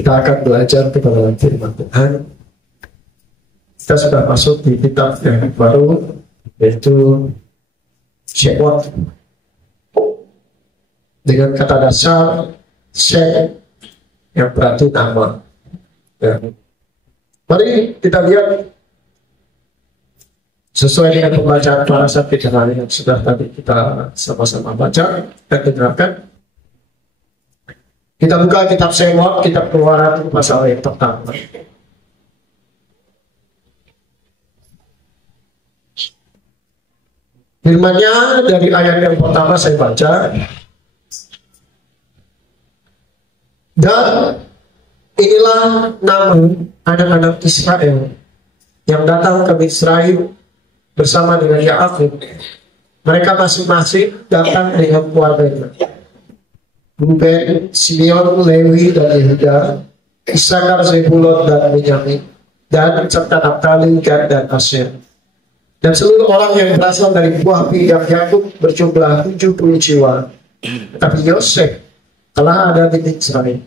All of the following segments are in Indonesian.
kita akan belajar kepada firman Tuhan. Kita sudah masuk di kitab yang baru, yaitu Shemot, dengan kata dasar Shem yang berarti nama. Ya. Mari kita lihat sesuai dengan pembacaan parasat kita yang sudah tadi kita sama-sama baca dan dengarkan. Kita buka kitab Shemot, kitab Keluaran pasal yang pertama. Firman-Nya dari ayat yang pertama saya baca. Dan inilah nama anak-anak Israel yang datang ke Misraim bersama dengan Yakub. Mereka masing-masing datang dengan keluarganya. Ruben, Simeon, Lewi, dan Yehuda, Isakar, Zebulon, dan Benyamin, dan serta Naftali, Gad, dan Aser. Dan seluruh orang yang berasal dari buah pinggang Yakub berjumlah 70 jiwa. Tetapi Yosef telah ada di Misraim.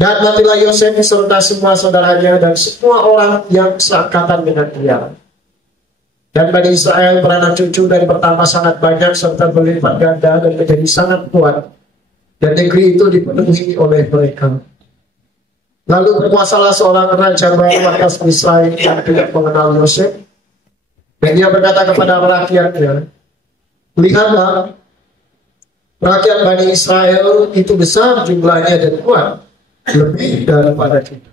Dan matilah Yosef serta semua saudaranya dan semua orang yang seangkatan dengan dia. Dan Bani Israel beranak cucu dari pertama sangat banyak serta berlipat ganda dan menjadi sangat kuat. Dan negeri itu dipenuhi oleh mereka. Lalu berkuasalah seorang raja baru atas Israel yang tidak mengenal Yosef. Dan dia berkata kepada rakyatnya, lihatlah, rakyat Bani Israel itu besar jumlahnya dan kuat, lebih daripada kita.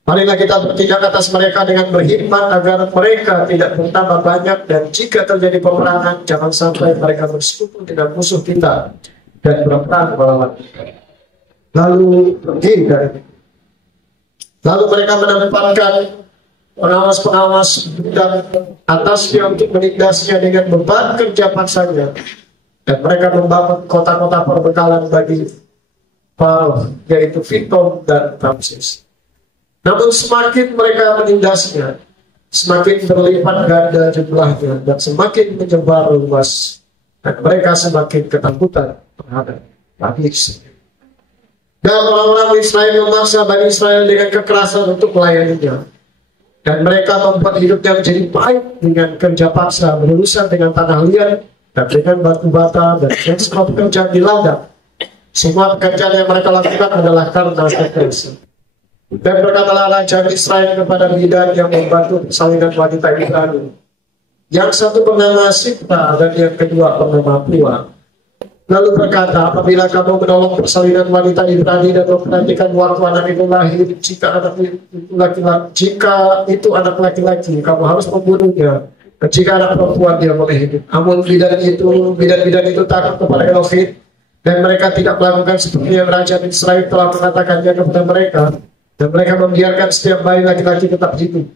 Marilah kita bertindak atas mereka dengan berhikmat agar mereka tidak bertambah banyak, dan jika terjadi peperangan jangan sampai mereka bersekutu dengan musuh kita dan berperang melawan kita. Lalu pergi dari itu. Lalu mereka menempatkan pengawas-pengawas dan atasnya untuk menindasnya dengan beban kerja paksanya, dan mereka membangun kota-kota perbekalan bagi Paro, yaitu Fitom dan Ramses. Namun semakin mereka menindasnya, semakin berlipat ganda jumlahnya dan semakin menyebar luas, dan mereka semakin ketakutan terhadap Bani Israel. Dan orang-orang Israel memaksa Bani Israel dengan kekerasan untuk melayaninya, dan mereka membuat hidupnya menjadi pahit dengan kerja paksa, berurusan dengan tanah liat dan dengan batu bata dan semua pekerjaan di ladang. Semua pekerjaan yang mereka lakukan adalah karena kekerasan. Dan berkatalah Raja Israel kepada bidan yang membantu persalinan wanita Ibrani. Yang satu bernama Sipra dan yang kedua bernama Pua. Lalu berkata, apabila kamu menolong persalinan wanita Ibrani dan memperhatikan waktu anak itu lahir, jika itu anak laki-laki, kamu harus membunuhnya. Dan jika anak perempuan, dia boleh hidup. Namun bidan-bidan itu takut kepada Elohim, dan mereka tidak melakukan seperti yang Raja Israel telah mengatakannya kepada mereka. Dan mereka membiarkan setiap bayi laki-laki tetap hidup.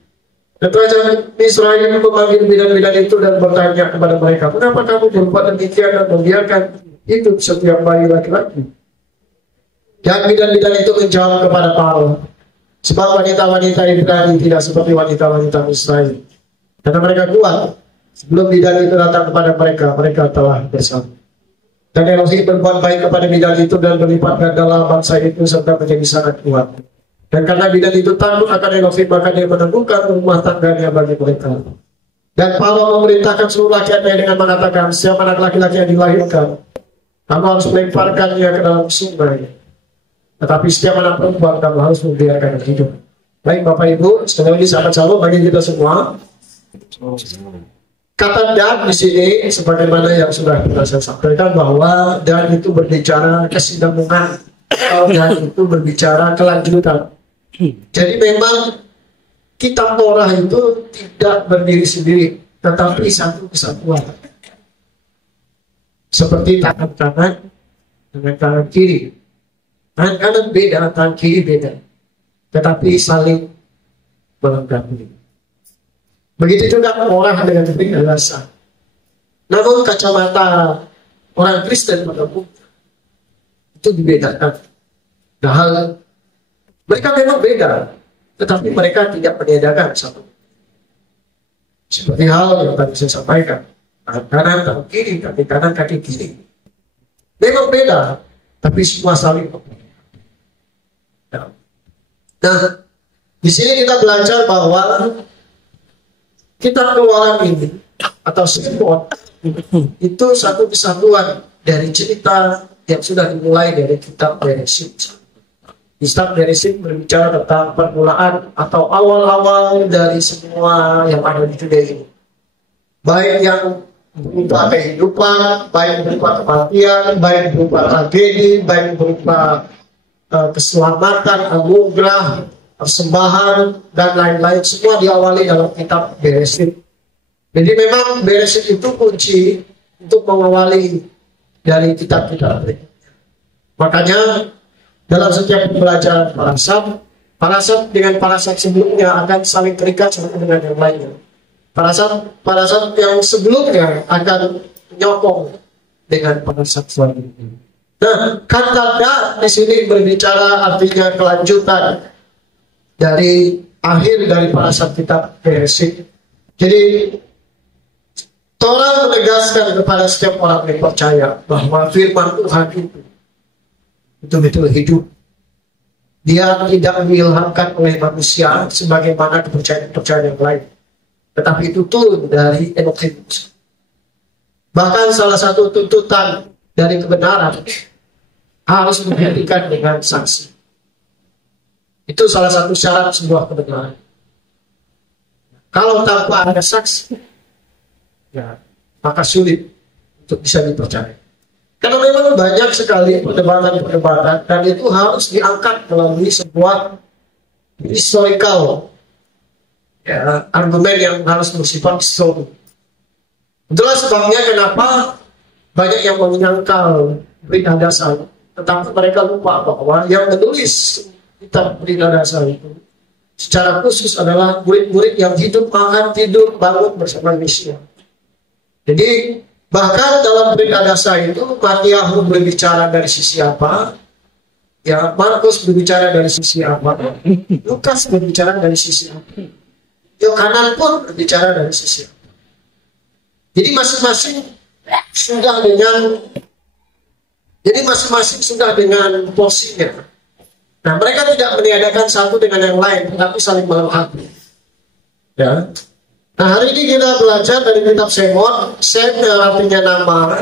Dan Raja Israel itu memanggil bidan-bidan itu dan bertanya kepada mereka, kenapa kamu berbuat demikian dan membiarkan hidup setiap bayi laki-laki? Dan bidan-bidan itu menjawab kepada Paro, sebab wanita-wanita Ibrani tidak seperti wanita-wanita Israel. Karena mereka kuat, sebelum bidan itu datang kepada mereka, mereka telah bersama. Dan Elohim berbuat baik kepada bidan itu dan berlipat ganda bangsa itu serta menjadi sangat kuat. Dan karena bidan itu takut akan Elohim, maka dia meneguhkan rumah tangganya bagi mereka. Dan Paro memerintahkan seluruh rakyatnya dengan mengatakan, setiap anak laki-laki yang dilahirkan, kamu harus melemparkannya ke dalam sungai. Tetapi setiap anak perempuan kamu harus membiarkan hidup. Baik Bapak Ibu, sekali lagi sahabat shalom bagi kita semua. Kata dan di sini, sebagaimana yang sudah kita sampaikan, bahwa dan itu berbicara kesinambungan, dan itu berbicara kelanjutan. Jadi memang kitab Torah itu tidak berdiri sendiri, tetapi satu kesatuan. Seperti tangan kanan dengan tangan kiri. Tangan kanan beda, tangan kiri beda, tetapi saling melengkapi. Begitu juga orang dengan penjelasan. Namun kacamata orang Kristen pada umumnya itu dibedakan. Nah, hal mereka memang beda, tetapi mereka tidak meniadakan satu. Seperti hal yang tadi saya sampaikan, tangan kanan, tangan kiri, kaki kanan, kaki kiri. Memang beda, tapi semua saling memperhatikan. Ya. Nah, di sini kita belajar bahwa kitab Keluaran ini atau Shemot itu satu kesatuan dari cerita yang sudah dimulai dari kitab Bereshit. Kitab Bereshit berbicara tentang permulaan atau awal-awal dari semua yang ada di dunia ini. Baik yang berupa kehidupan, baik berupa kematian, baik berupa tragedi, baik berupa keselamatan, anugerah, persembahan, dan lain-lain. Semua diawali dalam kitab Bereshit. Jadi memang Bereshit itu kunci untuk mengawali dari kitab-kitab berikutnya. Makanya dalam setiap pembelajaran parasat dengan parasat sebelumnya akan saling terikat satu dengan yang lainnya. Parasat yang sebelumnya akan menyokong dengan parasat selanjutnya. Nah, kata da di sini berbicara artinya kelanjutan dari akhir dari parasat kitab Bereshit. Jadi Torah menegaskan kepada setiap orang yang percaya bahwa firman Tuhan itu betul-betul hidup. Dia tidak diilhamkan oleh manusia sebagaimana kepercayaan yang lain, tetapi itu turun dari Elohim. Bahkan salah satu tuntutan dari kebenaran harus dibuktikan dengan saksi. Itu salah satu syarat sebuah kebenaran. Kalau tanpa ada saksi, ya, maka sulit untuk bisa dipercaya. Karena memang banyak sekali perdebatan-perdebatan dan itu harus diangkat melalui sebuah historical ya, argumen yang harus bersifat historis. Itulah sebabnya kenapa banyak yang menyangkal berita dasar, tetapi mereka lupa bahwa yang menulis kitab berita dasar itu secara khusus adalah murid-murid yang hidup, makan, tidur, bangun bersama Mesias. Jadi bahkan dalam berita dasar itu Matiyahu berbicara dari sisi apa, ya Markus berbicara dari sisi apa, Lukas berbicara dari sisi apa, Yohanan pun berbicara dari sisi apa. Jadi masing-masing sudah dengan porsinya. Nah, mereka tidak meniadakan satu dengan yang lain, tetapi saling melengkapi. Ya. Nah, hari ini kita belajar dari kitab Shemot. Shem artinya nama.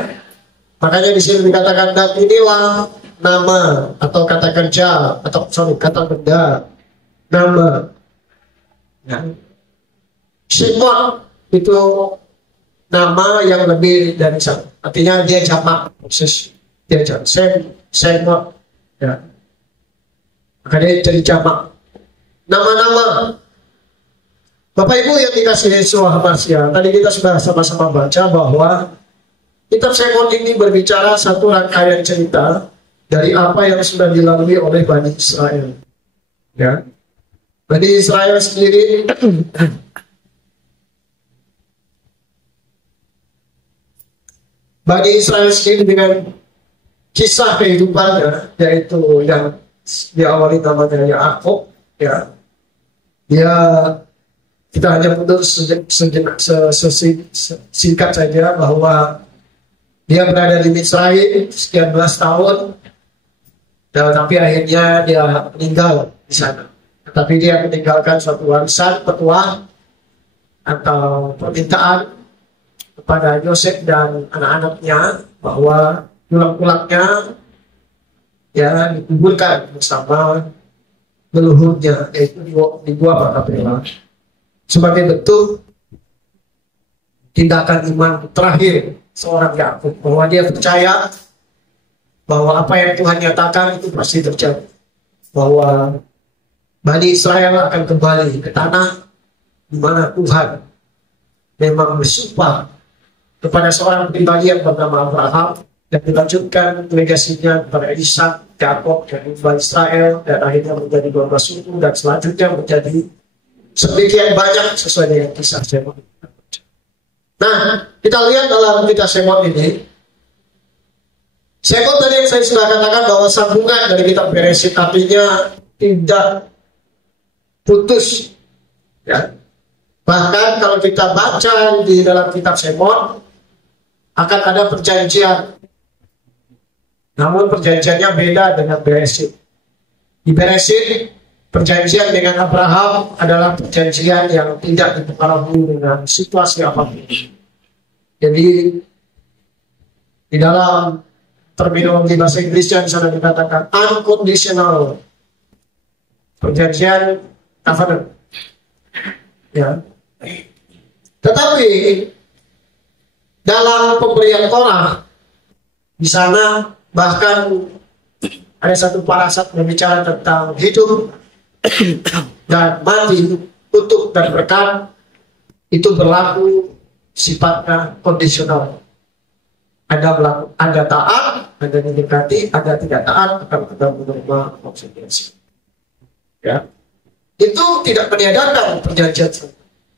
Makanya di sini dikatakan dan inilah nama atau kata kerja atau kata benda nama. Ya. Shemot itu nama yang lebih dari satu. Artinya dia jamak. Dia jamak. Shemot. Ya. Makanya jadi jamak. Nama-nama. Bapak Ibu yang dikasih Yesus Masia, tadi kita sudah sama-sama baca bahwa kitab Shemot ini berbicara satu rangkaian cerita dari apa yang sudah dilalui oleh Bani Israel. Ya, Bani Israel sendiri dengan kisah kehidupannya, yaitu yang diawali namanya Yakub, ya, kita hanya mundur singkat saja bahwa dia berada di Misraim sekian belas tahun, dan tapi akhirnya dia meninggal di sana. Tapi dia meninggalkan suatu warisan petuah atau permintaan kepada Yosef dan anak-anaknya bahwa tulang-tulangnya ya dikuburkan bersama leluhurnya, yaitu di Gua Makapela, sebagai bentuk tindakan iman terakhir seorang Yakub, bahwa dia percaya bahwa apa yang Tuhan nyatakan itu pasti terjadi, bahwa Bani Israel akan kembali ke tanah di mana Tuhan memang bersumpah kepada seorang pribadi yang bernama Abraham dan dilanjutkan legasinya kepada Ishak, Yakub, dan Bani Israel, dan akhirnya menjadi 12 suku dan selanjutnya menjadi sedemikian banyak sesuai dengan kisah Shemot. Nah, kita lihat dalam kitab Shemot ini. Shemot tadi yang saya sudah katakan bahwa sambungan dari kitab Bereshit artinya tidak putus. Ya. Bahkan kalau kita baca di dalam kitab Shemot akan ada perjanjian. Namun perjanjiannya beda dengan Bereshit. Di Beresit, perjanjian dengan Abraham adalah perjanjian yang tidak dipengaruhi dengan situasi apapun. Jadi di dalam terminologi bahasa Inggrisnya bisa dikatakan unconditional perjanjian covenant. Ya. Tetapi dalam pemberian Torah di sana bahkan ada satu parasat berbicara tentang hidup dan mati, kutuk dan berkat, itu berlaku sifatnya kondisional. Anda taat, Anda mendekati, Anda tidak taat akan Anda menerima konsekuensi. Ya, itu tidak meniadakan perjanjian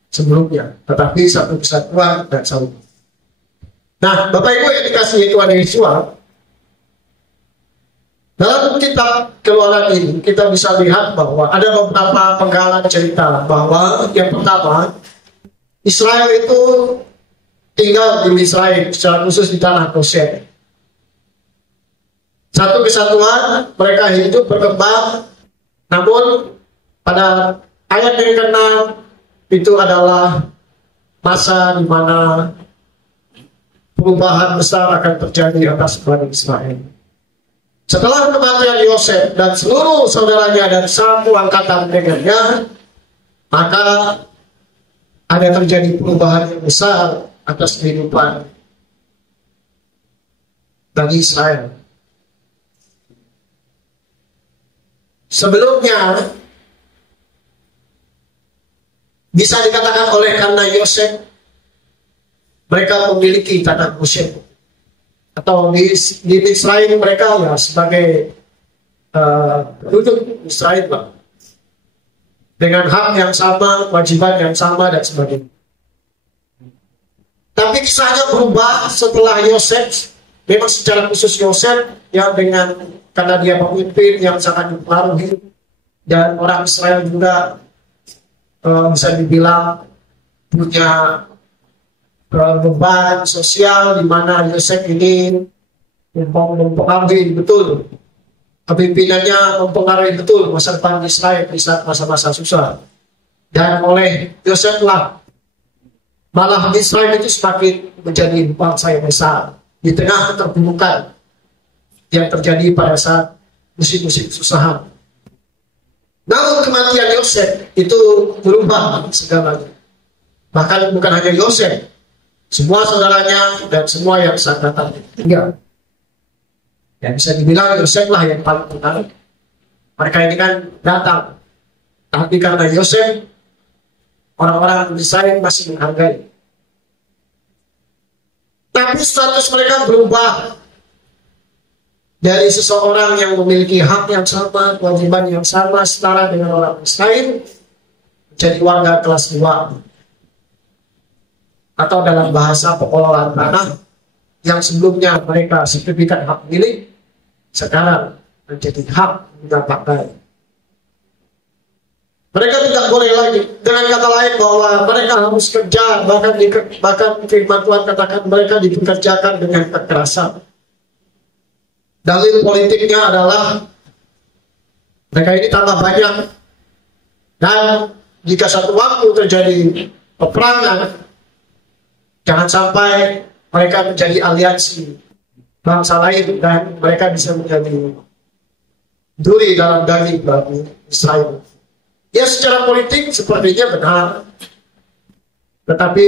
sebelumnya, tetapi satu kesatuan dan saling. Nah, Bapak Ibu yang dikasihi Tuhan Yesus, dalam kitab Keluaran ini kita bisa lihat bahwa ada beberapa penggalan cerita bahwa yang pertama, Israel itu tinggal di Israel, secara khusus di tanah Goshen. Satu kesatuan, mereka hidup berkembang, namun pada ayat yang ke-6 itu adalah masa di mana perubahan besar akan terjadi atas Bani Israel. Setelah kematian Yosef dan seluruh saudaranya dan satu angkatan dengannya, maka ada terjadi perubahan yang besar atas kehidupan Bani Israel. Sebelumnya bisa dikatakan oleh karena Yosef mereka memiliki tanah Goshen, atau di Israel mereka ya sebagai penduduk Israel, Pak, dengan hak yang sama, kewajiban yang sama dan sebagainya. Tapi kisahnya berubah setelah Yosef, memang secara khusus Yosef yang karena dia pemimpin yang sangat dipengaruhi dan orang Israel juga bisa dibilang punya beban sosial di mana Yosef ini mempengaruhi betul, kepemimpinannya mempengaruhi betul masa depan Israel di saat masa-masa susah. Dan oleh Yosef lah malah Israel itu semakin menjadi bangsa yang besar di tengah keterpurukan yang terjadi pada saat musim-musim kesusahan. Namun kematian Yosef itu berubah segalanya. Bahkan bukan hanya Yosef, semua saudaranya dan semua yang seangkatan tinggal. Yang bisa dibilang Yosef lah yang paling menarik. Mereka ini kan datang, tapi karena Yosef, orang-orang Israel masih menghargai. Tapi status mereka berubah dari seseorang yang memiliki hak yang sama, kewajiban yang sama, setara dengan orang Israel, menjadi warga kelas 2. Atau dalam bahasa pengelolaan tanah, yang sebelumnya mereka sertifikat hak milik, sekarang menjadi hak pakai. Mereka tidak boleh lagi, dengan kata lain bahwa mereka harus kerja, bahkan firman Tuhan katakan mereka dipekerjakan dengan kekerasan. Dalil politiknya adalah mereka ini tambah banyak, dan jika satu waktu terjadi peperangan, jangan sampai mereka menjadi aliansi bangsa lain dan mereka bisa menjadi duri dalam daging bagi Israel. Ya, secara politik sepertinya benar, tetapi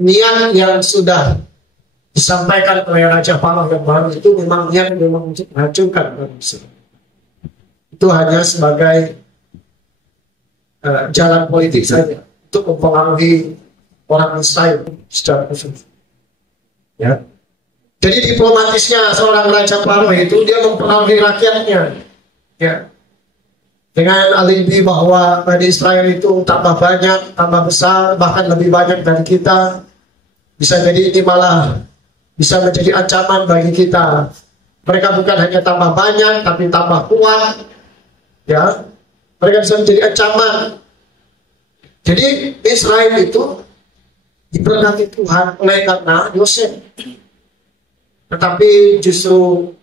niat yang sudah disampaikan oleh Raja Paloh yang baru itu memang untuk menghancurkan bangsa. Itu hanya sebagai jalan politik saja untuk mempengaruhi orang Israel secara khusus. Ya. Jadi diplomatisnya seorang Raja Paloh itu dia mempengaruhi rakyatnya, ya, dengan alibi bahwa Bani Israel itu tambah banyak, tambah besar, bahkan lebih banyak dari kita. Bisa jadi ini malah bisa menjadi ancaman bagi kita. Mereka bukan hanya tambah banyak, tapi tambah kuat, ya. Mereka bisa menjadi ancaman. Jadi Israel itu diberkati Tuhan oleh karena Yosef. Tetapi justru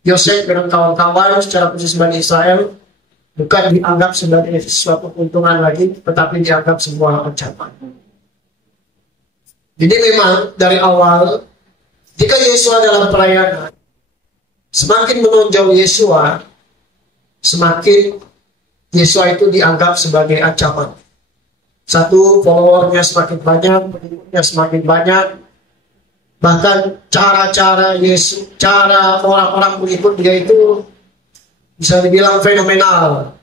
Yosef dengan kawan-kawan secara khusus Bani Israel bukan dianggap sebagai suatu keuntungan lagi, tetapi dianggap sebuah ancaman. Jadi memang dari awal, jika Yesua dalam pelayanan, semakin menonjol Yesua, semakin Yesua itu dianggap sebagai ancaman. Satu, followernya semakin banyak, pengikutnya semakin banyak. Bahkan cara-cara Yesus, cara orang-orang pengikut dia itu bisa dibilang fenomenal.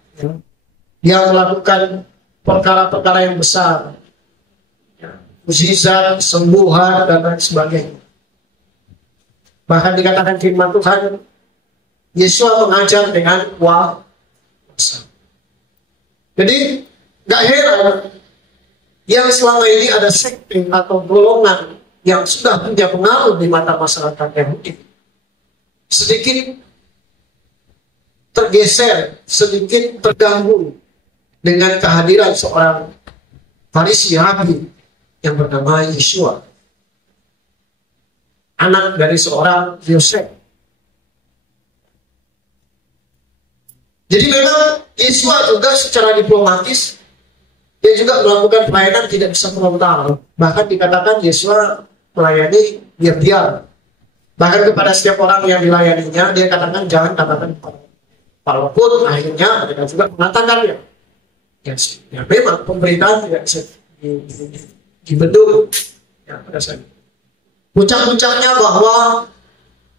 Dia melakukan perkara-perkara yang besar, mukjizat, sembuhan, dan lain sebagainya. Bahkan dikatakan firman Tuhan, Yesua mengajar dengan kuasa. Jadi, gak heran yang selama ini ada sekte atau golongan yang sudah punya pengaruh di mata masyarakat Yahudi sedikit tergeser, sedikit terganggu dengan kehadiran seorang Farisi Rabi yang bernama Yesua, anak dari seorang Yosef. Jadi memang Yesua juga secara diplomatis dia juga melakukan pelayanan tidak bisa frontal. Bahkan dikatakan Yesua melayani diam-diam. Bahkan kepada setiap orang yang dilayaninya dia katakan jangan katakan kepada. Walaupun akhirnya mereka juga mengatakan ya memang pemberitaan tidak bisa dibendung ya pada saat itu. Puncak-puncaknya bahwa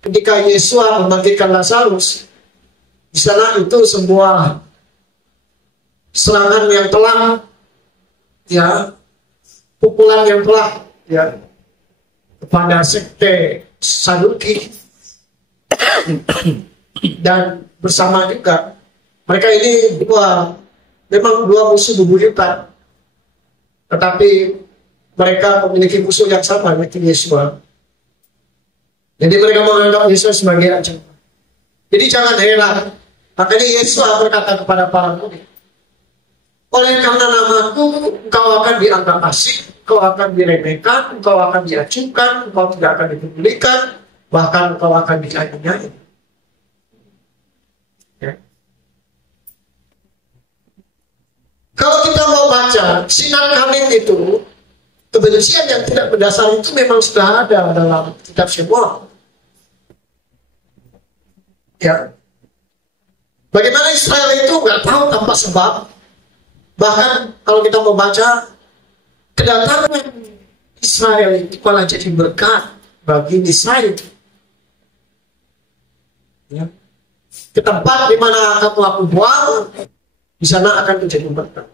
ketika Yesua membangkitkan Lazarus, di sana itu sebuah serangan yang telah pukulan yang telah kepada sekte Saduki dan bersama juga mereka ini memang dua musuh bebuyutan, tetapi mereka memiliki musuh yang sama, yaitu Yesua. Jadi mereka menganggap Yesus sebagai ancaman. Jadi jangan heran, makanya Yesua berkata kepada para murid, oleh karena namaku, engkau akan dianggap asing, engkau akan diremehkan, engkau akan diacuhkan, engkau tidak akan dipedulikan, bahkan engkau akan dianiaya. Ya. Kalau kita mau baca sinar kaming itu, kebencian yang tidak berdasar itu memang sudah ada dalam kitab Shemua. Ya, bagaimana Israel itu nggak tahu tanpa sebab. Bahkan kalau kita membaca kedatangan Israel itu malah jadi berkat bagi Israel. Ya. Ke tempat di mana kamu aku buang, di sana akan menjadi berkat.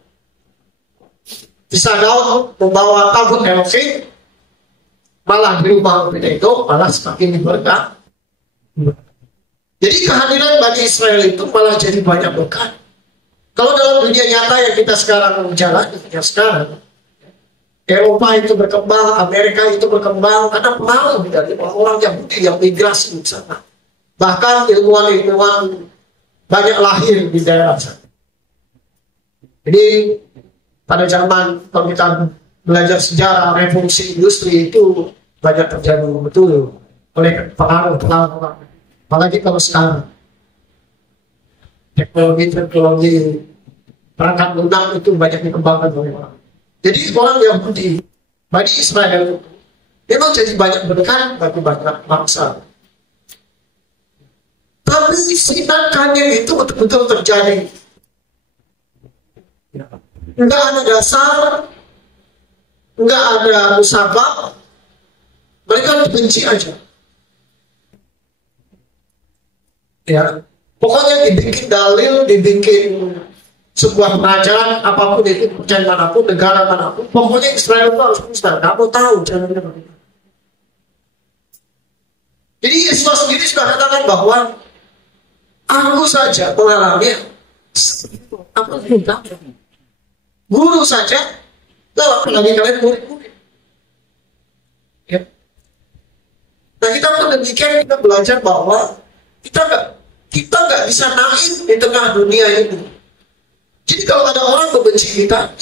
Bisa Daud membawa tabut Elohim, malah di rumah itu malah semakin berkat. Jadi kehadiran Bani Israel itu malah jadi banyak berkat. Kalau dalam dunia nyata yang kita sekarang menjalani, yang sekarang, Eropa itu berkembang, Amerika itu berkembang, karena pengaruh dari orang Yahudi yang migrasi di sana. Bahkan ilmuwan-ilmuwan banyak lahir di daerah sana. Jadi pada zaman kalau kita belajar sejarah revolusi industri itu banyak terjadi betul oleh pengaruh. Apalagi kalau sekarang teknologi perangkat lunak itu banyak dikembangkan oleh orang. Jadi orang Yahudi, Bani Israel memang jadi banyak berkat bagi banyak bangsa. Tapi sinakannya itu betul-betul terjadi. Enggak ada dasar, enggak ada musabab, mereka dibenci aja. Ya, pokoknya dibikin dalil, dibikin sebuah kerajaan apapun itu, percaya manapun, negara manapun, pokoknya Israel itu harus musnah. Kamu tahu caranya bagaimana. Jadi Yesus sendiri sudah katakan bahwa aku saja mengalami apa tidak? Guru saja, lalu lagi kalian murid-murid. Ya. Nah kita pun demikian kita belajar bahwa kita nggak bisa naik di tengah dunia ini. Jadi kalau ada orang membenci kita,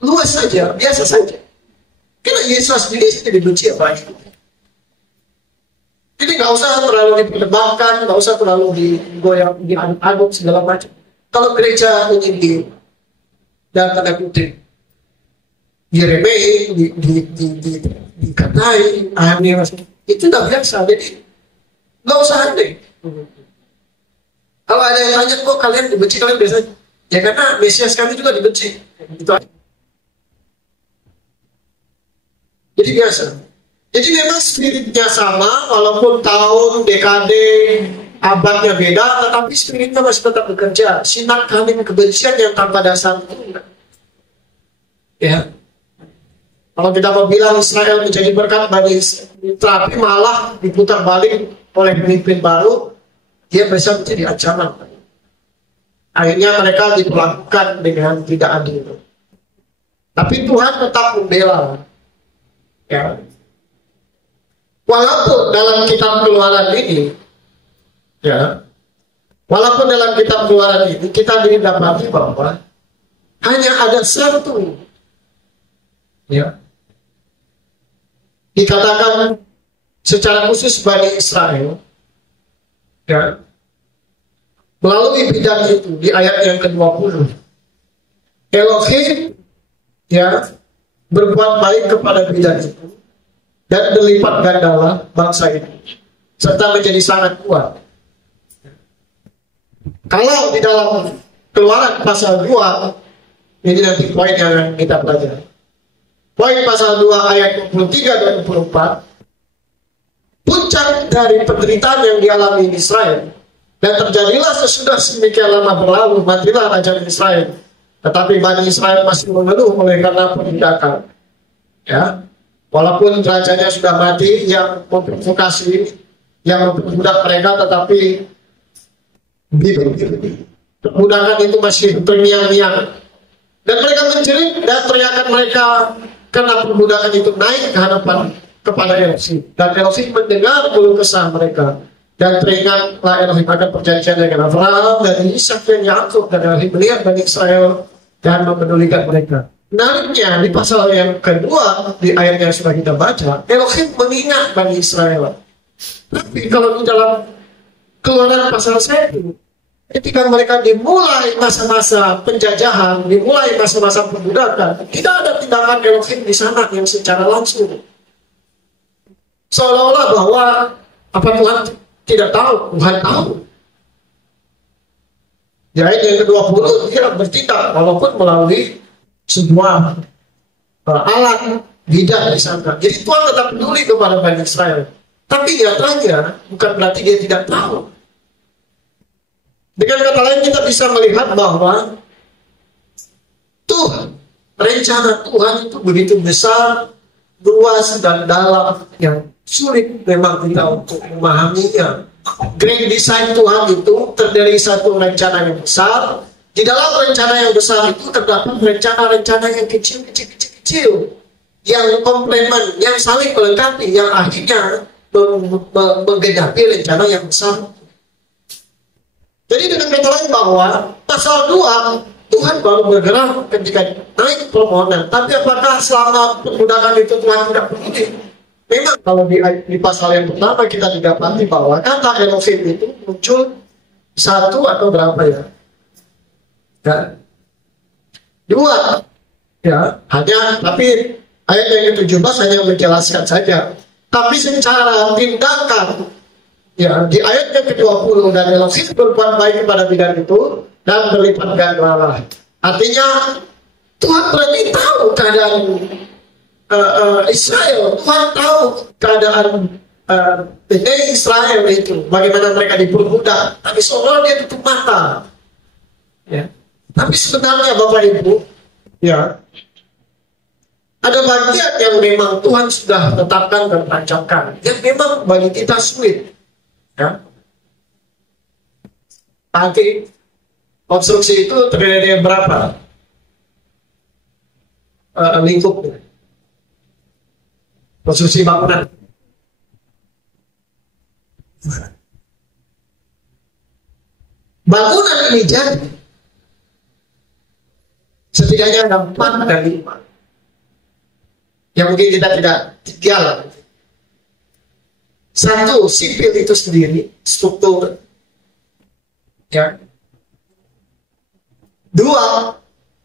luas saja, biasa saja. Karena Yesus sendiri dibenci apa itu. Jadi nggak usah terlalu diperdebatkan, nggak usah terlalu digoyang, diaduk-aduk segala macam. Kalau gereja ini dan tanda kutip diremehin, dikatain, itu udah biasa. Jadi nggak usah aneh. Kalau ada yang tanya kok kalian dibenci, kalian biasa, ya karena Mesias kami juga dibenci. Itu aja. Jadi biasa. Jadi memang spiritnya sama, walaupun tahun, dekade, abadnya beda, tetapi spiritnya masih tetap bekerja. Sinar kambing kebencian yang tanpa dasar itu enggak. Ya. Kalau kita mau bilang Israel menjadi berkat bagi tapi malah diputar balik oleh pemimpin baru, dia bisa menjadi ancaman. Akhirnya mereka diperlakukan dengan tidak adil. Tapi Tuhan tetap membela. Ya. Walaupun dalam kitab Keluaran ini, ya, walaupun dalam kitab Keluaran ini kita didapati bahwa hanya ada satu, ya, dikatakan secara khusus Bani Israel, ya, melalui bidang itu di ayat yang ke-20, Elohim, ya, berbuat baik kepada bidang itu dan berlipat gandalah bangsa itu serta menjadi sangat kuat. Kalau di dalam Keluaran pasal 2, ini nanti poin yang kita pelajari. Poin pasal 2 ayat 23 dan 24, puncak dari penderitaan yang dialami Israel, dan terjadilah sesudah sedemikian lama berlalu, matilah raja Israel. Tetapi Bani Israel masih mengeluh oleh karena penindakan. Ya, walaupun rajanya sudah mati, yang memprovokasi, yang memperbudak mereka, tetapi perbudakan itu masih terngiang-ngiang. Dan mereka menjerit dan teriakan mereka karena perbudakan itu naik ke hadapan kepada Elohim. Dan Elohim mendengar keluh kesah mereka. Dan teringatlah Elohim akan perjanjian dengan Abraham dan Ishak dan Yakub, dan Elohim melihat Bani Israel dan mempedulikan mereka. Menariknya di pasal yang kedua, di ayat yang sudah kita baca, Elohim mengingat Bani Israel. Tapi kalau di dalam Keluaran pasal 1, ketika mereka dimulai masa-masa penjajahan, dimulai masa-masa perbudakan, tidak ada tindakan Elohim di sana yang secara langsung. Seolah-olah bahwa apa Tuhan tidak tahu, Tuhan tahu. Di ayat yang ke-20 dia bertindak walaupun melalui semua alat bidah di sana. Jadi Tuhan tetap peduli kepada Bani Israel. Tapi nyatanya bukan berarti dia tidak tahu. Dengan kata lain kita bisa melihat bahwa Tuhan, rencana Tuhan itu begitu besar, luas dan dalam, yang sulit memang kita untuk memahaminya. Grand design Tuhan itu terdiri satu rencana yang besar. Di dalam rencana yang besar itu terdapat rencana-rencana yang kecil yang komplemen, yang saling melengkapi, yang akhirnya menggenapi rencana yang besar. Jadi dengan kata lain bahwa pasal 2 Tuhan baru bergerak ketika naik permohonan. Tapi apakah selama perbudakan itu Tuhan tidak peduli? Memang kalau di pasal yang pertama kita didapati bahwa kata Elohim itu muncul satu atau berapa ya? Ya. 2 ya, hanya, tapi ayat yang ke-17 hanya menjelaskan saja. Tapi secara tindakan, ya, di ayat yang ke-20, dan Elohim berbuat baik kepada bidang itu dan berlipat gandalah. Artinya Tuhan berarti tahu keadaan Israel. Tuhan tahu keadaan Israel itu, bagaimana mereka diperbudak. Tapi seolah dia tutup mata. Ya. Tapi sebenarnya Bapak Ibu, ya, ada bagian yang memang Tuhan sudah tetapkan dan rancangkan, yang memang bagi kita sulit. Ya. Nanti konstruksi itu terdiri dari berapa lingkup konstruksi bangunan? Bangunan ini jadi setidaknya ada 4 dan 5 yang mungkin kita tidak tinggal. Satu, sipil itu sendiri, struktur. Ya. Dua,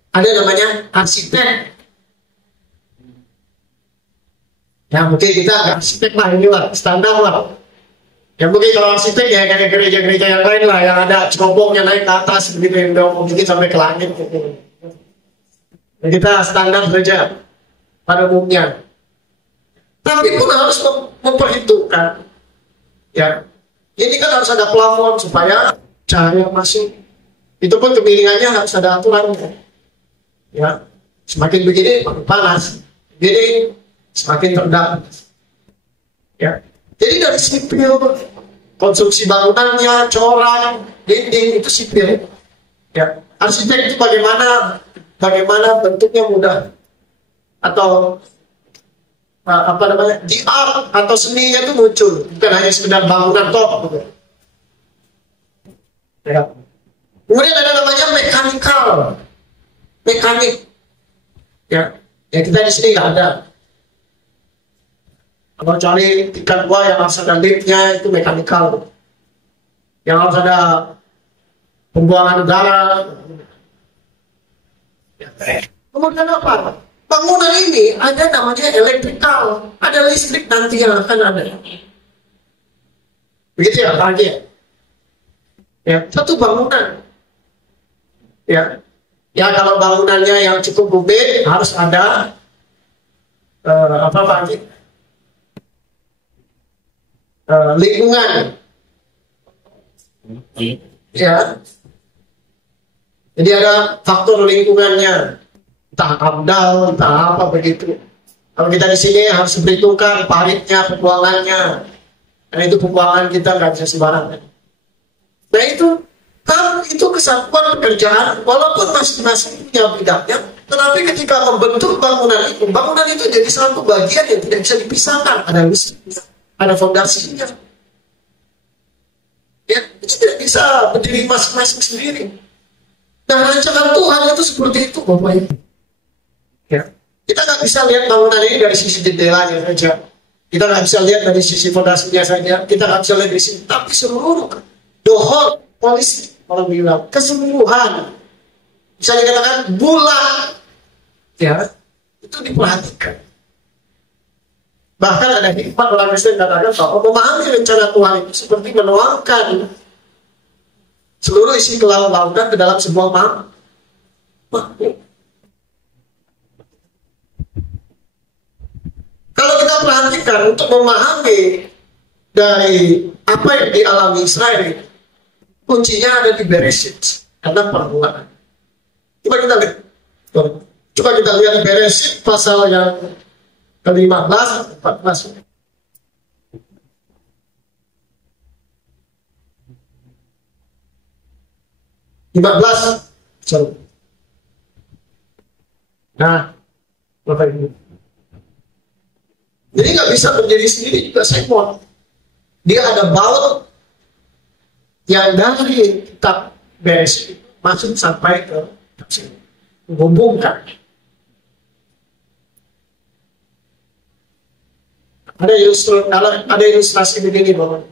ada namanya arsitek. Ya mungkin kita nggak arsitek lah, ini lah standar lah. Ya mungkin kalau arsitek ya kayak gereja-gereja yang lain lah, yang ada cerobongnya naik ke atas begitu, yang udah mau bikin sampai ke langit gitu. Ya, kita standar saja pada umumnya. Tapi pun harus memperhitungkan. Ya, ini kan harus ada plafon supaya cahaya masuk. Itu pun kemiringannya harus ada aturannya. Ya, semakin begini makin panas, begini semakin rendah. Ya, jadi dari sipil, konstruksi bangunannya, corak, dinding itu sipil. Ya, arsitek itu bagaimana bentuknya mudah, atau apa namanya, di art atau seninya itu muncul, bukan hanya sekedar bangunan toh. Ya. Kemudian ada namanya mekanik. Ya, kita di sini nggak ada. Kalau cari tingkat gua yang harus ada liftnya itu mekanikal, yang harus ada pembuangan udara. Kemudian apa? Bangunan ini ada namanya elektrikal, ada listrik nanti yang akan ada. Begitu ya, lagi ya. Ya, satu bangunan. Ya, kalau bangunannya yang cukup rumit harus ada apa lagi? Lingkungan. Ya. Jadi ada faktor lingkungannya, entah AMDAL, entah apa begitu. Kalau kita di sini harus diperhitungkan paritnya, pembuangannya. Karena itu pembuangan kita nggak bisa sembarangan. Nah itu kesatuan pekerjaan, walaupun masing-masing punya bidangnya, tetapi ketika membentuk bangunan itu jadi satu bagian yang tidak bisa dipisahkan. Ada listriknya, ada fondasinya. Ya, itu tidak bisa berdiri masing-masing sendiri. Nah, rancangan Tuhan itu seperti itu, Bapak Ibu. Ya. Kita nggak bisa lihat bangunan ini dari sisi jendelanya saja. Kita nggak bisa lihat dari sisi fondasinya saja. Kita nggak bisa lihat dari sini. Tapi seluruh dohor, polisi, orang bilang, keseluruhan. Bisa dikatakan bulat. Ya, itu diperhatikan. Bahkan ada hikmat orang Kristen katakan bahwa memahami rencana Tuhan itu seperti menuangkan seluruh isi kelautan ke dalam sebuah makhluk. Kalau kita perhatikan untuk memahami dari apa yang dialami Israel, kuncinya ada di Bereshit, karena permulaan. Coba kita lihat di Bereshit pasal yang ke-15, 14. Sorry. Nah, Bapak Ibu. Jadi nggak bisa berdiri sendiri juga Simon. Dia ada baut yang dari kitab Bereshit masuk sampai ke menghubungkan. Ada ilustrasi begini, Bapak.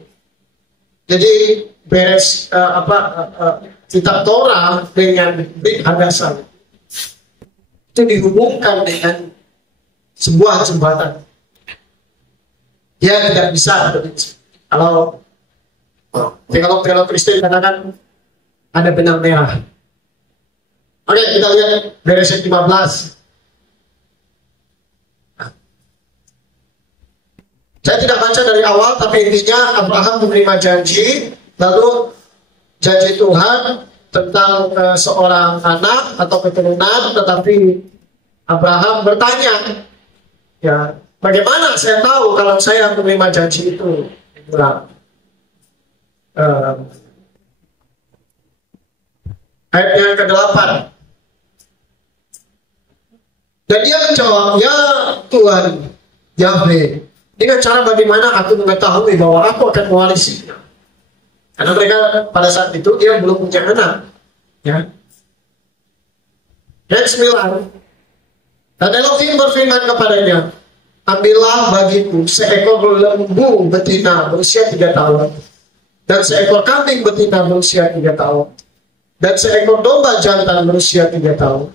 Jadi kitab Torah dengan Brit Hadasah itu dihubungkan dengan sebuah jembatan. Dia tidak bisa kalau teolog Kristen katakan ada benang merah. Oke, kita lihat Bereshit 15. Saya tidak baca dari awal, tapi intinya Abraham menerima janji, lalu janji Tuhan tentang seorang anak atau keturunan, tetapi Abraham bertanya, ya, bagaimana saya tahu kalau saya menerima janji itu? Ayat yang ke-8. Dan dia menjawab, ya Tuhan, Yahweh, dengan cara bagaimana aku mengetahui bahwa aku akan mewarisinya? Karena mereka pada saat itu dia belum punya anak. Ya. Ayat 9. Dan Elohim berfirman kepadanya, ambillah bagiku seekor lembu betina berusia 3 tahun, dan seekor kambing betina berusia 3 tahun, dan seekor domba jantan berusia 3 tahun,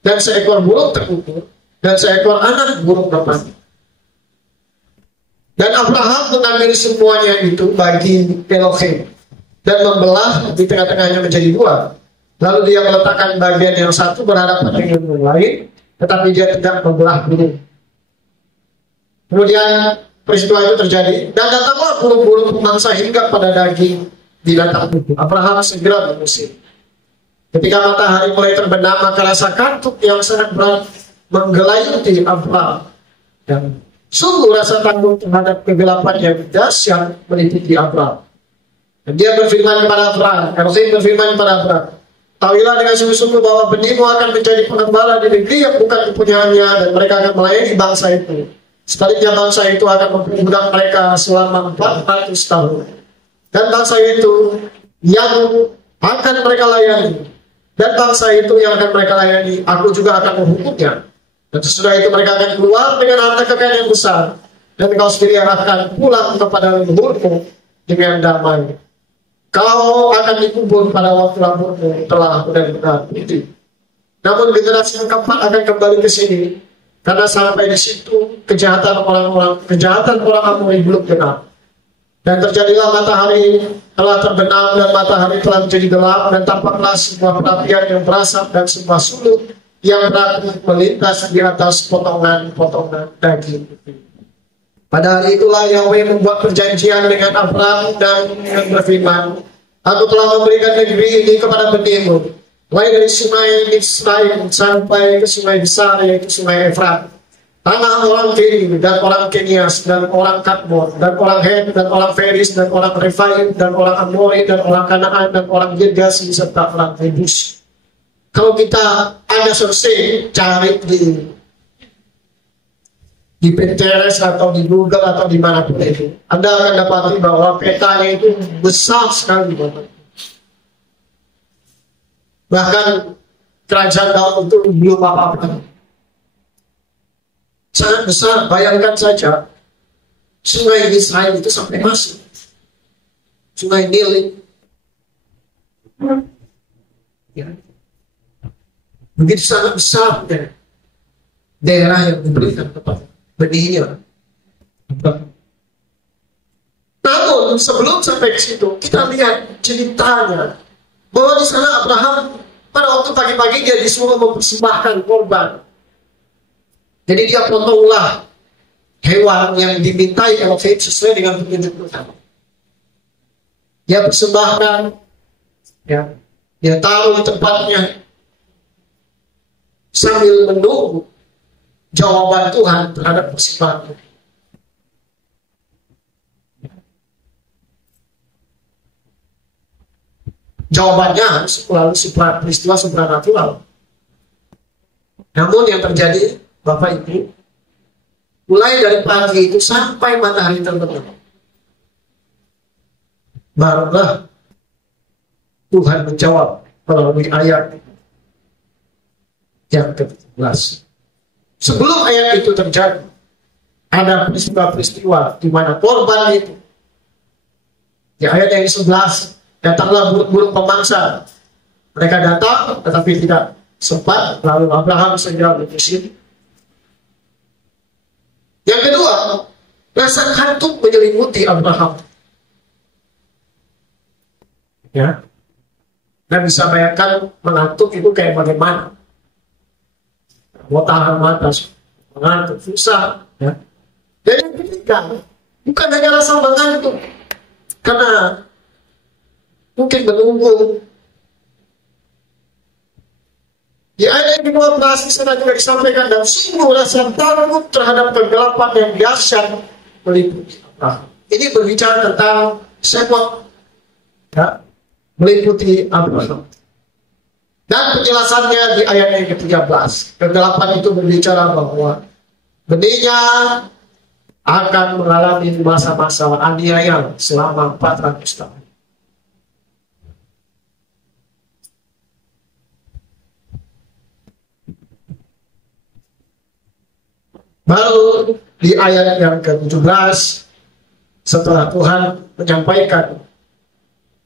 dan seekor burung tekukur, dan seekor anak burung merpati. Dan Abraham mengambil semuanya itu bagi Elohim dan membelah di tengah-tengahnya menjadi 2. Lalu dia meletakkan bagian yang satu berhadapan dengan yang lain, tetapi dia tidak membelah burung. Kemudian peristiwa itu terjadi, dan datanglah burung-burung pemangsa hingga pada daging binatang itu. Abraham segera mengusir. Ketika matahari mulai terbenam, maka rasa kantuk yang sangat berat menggelayuti Abraham. Dan sungguh rasa takut terhadap kegelapan yang dahsyat meliputi Abraham. Dan dia berfirman kepada Abraham, Elohim berfirman kepada Abraham, tahuilah dengan sungguh-sungguh bahwa benihmu akan menjadi pengembala di negeri yang bukan kepunyaannya, dan mereka akan melayani bangsa itu. Sebaliknya bangsa itu akan memperbudak mereka selama 400 tahun. Dan bangsa itu yang akan mereka layani, dan bangsa itu yang akan mereka layani, aku juga akan menghukumnya. Dan sesudah itu mereka akan keluar dengan harta kekayaan yang besar, dan kau sendiri akan pulang kepada leluhurmu dengan damai. Kau akan dikubur pada waktu rambutmu telah benar-benar putih. Namun generasi yang keempat akan kembali ke sini, karena sampai di situ kejahatan orang Amori belum genap. Dan terjadilah matahari telah terbenam, dan matahari telah menjadi gelap, dan tampaklah sebuah perapian yang berasap dan sebuah sulut yang berapi melintas di atas potongan-potongan daging. Pada hari itulah Yahweh membuat perjanjian dengan Abraham dan berfirman, aku telah memberikan negeri ini kepada benihmu, mulai dari sungai Misraim sampai ke sungai besar, yaitu sungai Efrat, tanah orang Keni dan orang Kenias dan orang Kadmon dan orang Het dan orang Feris dan orang Refaim dan orang Amori dan orang Kanaan dan orang Girgasi serta orang Yebus. Kalau kita ada selesai cari di Pinterest atau di Google atau di manapun itu, Anda akan dapati bahwa petanya itu besar sekali. Bahkan kerajaan Daud itu belum apa-apa, sangat besar. Bayangkan saja, sungai Israel itu sampai masuk, sungai Nil ya. Begitu sangat besar daerah yang diberikan kepada benihnya. Namun sebelum sampai ke situ, kita lihat ceritanya bahwa di sana Abraham pada waktu pagi-pagi dia disuruh mempersembahkan korban. Jadi dia potonglah hewan yang dimintai Elohim sesuai dengan petunjuk Tuhan. Dia persembahkan, ya, dia taruh di tempatnya sambil menunggu jawaban Tuhan terhadap persembahan. Jawabannya melalui sebuah peristiwa supranatural. Namun yang terjadi, Bapak Ibu, mulai dari pagi itu sampai matahari terbenam, barulah Tuhan menjawab melalui ayat yang ke-17. Sebelum ayat itu terjadi, ada peristiwa-peristiwa di mana korban itu, di ayat yang ke-11, datanglah burung-burung pemangsa. Mereka datang, tetapi tidak sempat, lalu Abraham segera mengusir. Yang kedua, rasa kantuk menyelimuti Abraham. Ya, dan bisa bayangkan mengantuk itu kayak bagaimana. Mau tahan mata, mengantuk, susah. Ya. Dan yang ketiga, bukan hanya rasa mengantuk, karena mungkin menunggu. Di ayat yang ke-12 di sana juga disampaikan, dan sungguh rasa takut terhadap kegelapan yang dahsyat meliputi Abraham. Ini berbicara tentang sebuah, ya, meliputi Abraham. Dan penjelasannya di ayat yang ke-13. Kegelapan itu berbicara bahwa benihnya akan mengalami masa-masa aniaya selama 400 tahun. Baru di ayat yang ke-17 setelah Tuhan menyampaikan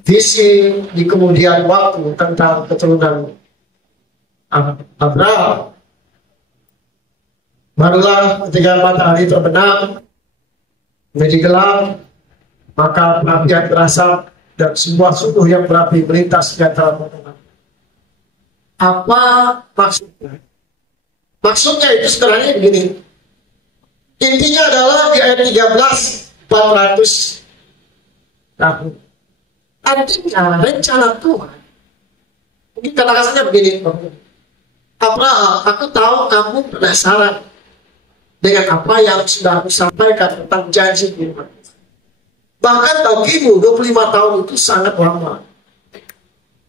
visi di kemudian waktu tentang keturunan Abraham, barulah ketika matahari terbenam menjadi gelap, maka perapian berasap dan sebuah suhu yang berapi melintas di antara mereka. Apa maksudnya? Maksudnya itu sebenarnya begini. Intinya adalah di ayat 13, 400 tahun. Artinya rencana Tuhan. Mungkin kata-katanya begini. Abraham, aku tahu kamu penasaran dengan apa yang sudah aku sampaikan tentang janji firman. Bahkan bagimu 25 tahun itu sangat lama.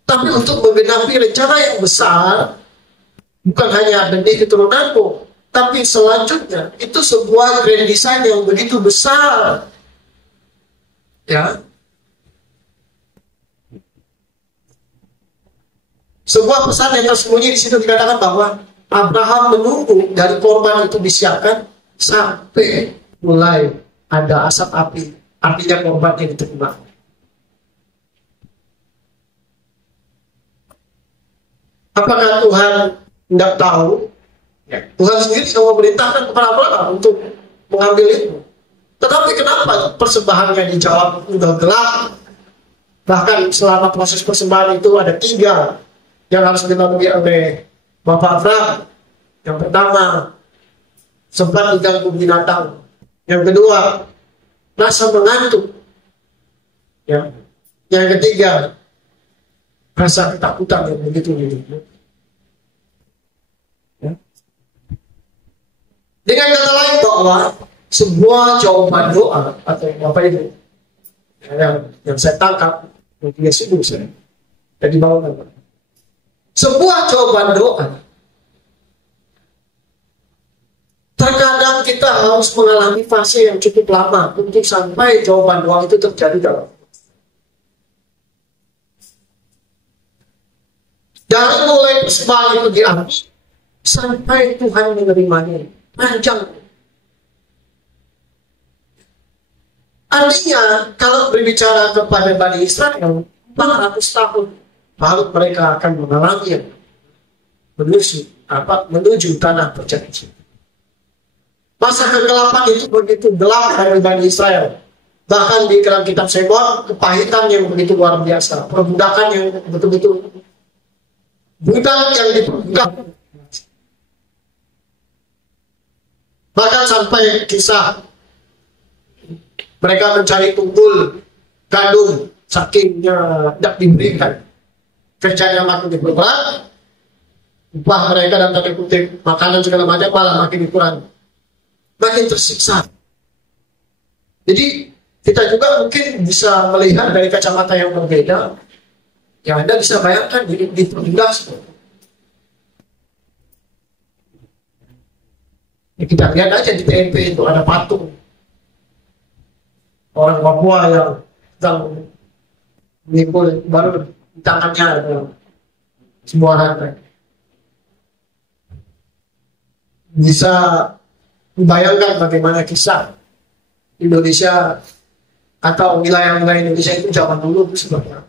Tapi untuk menggenapi rencana yang besar, bukan hanya benih keturunanmu, tapi selanjutnya itu sebuah grand design yang begitu besar. Ya. Sebuah pesan yang tersembunyi di situ dikatakan bahwa Abraham menunggu dari korban itu disiapkan sampai mulai ada asap api, artinya korban yang diterima. Apakah Tuhan tidak tahu? Ya. Tuhan sendiri sudah memerintahkan kepada Abraham untuk mengambil itu. Tetapi kenapa persembahannya dijawab sudah gelap? Bahkan selama proses persembahan itu ada 3 yang harus dilalui oleh Bapak Abraham. Yang pertama, sempat diganggu binatang. Yang kedua, rasa mengantuk. Ya. Yang ketiga, rasa ketakutan yang begitu. Ya. Dengan kata lain bahwa sebuah jawaban doa atau apa itu yang saya tangkap, dia sungguh saya jadi bangun. Sebuah jawaban doa. Terkadang kita harus mengalami fase yang cukup lama untuk sampai jawaban doa itu terjadi dalam. Dari mulai persembahan itu diambil sampai Tuhan menerimanya, panjang. Artinya kalau berbicara kepada Bani Israel 400 tahun baru mereka akan mengalami menuju tanah perjanjian. Masa kegelapan itu begitu gelap dari Bani Israel. Bahkan di dalam kitab Shemot, kepahitan yang begitu luar biasa, perbudakan yang betul-betul budak yang diperbudak. Bahkan sampai kisah mereka mencari tunggul gandum sakingnya tidak diberikan. Kerjanya makin diperberat, upah mereka dan tanda kutip makanan segala macam malah makin dikurang, makin tersiksa. Jadi kita juga mungkin bisa melihat dari kacamata yang berbeda. Ya Anda bisa bayangkan dipermudah seperti ya, kita lihat aja di PNP itu ada patung orang Papua yang sedang menimbul baru di tangannya ada sebuah rantai. Bisa membayangkan bagaimana kisah Indonesia atau wilayah-wilayah Indonesia itu zaman dulu itu seperti apa.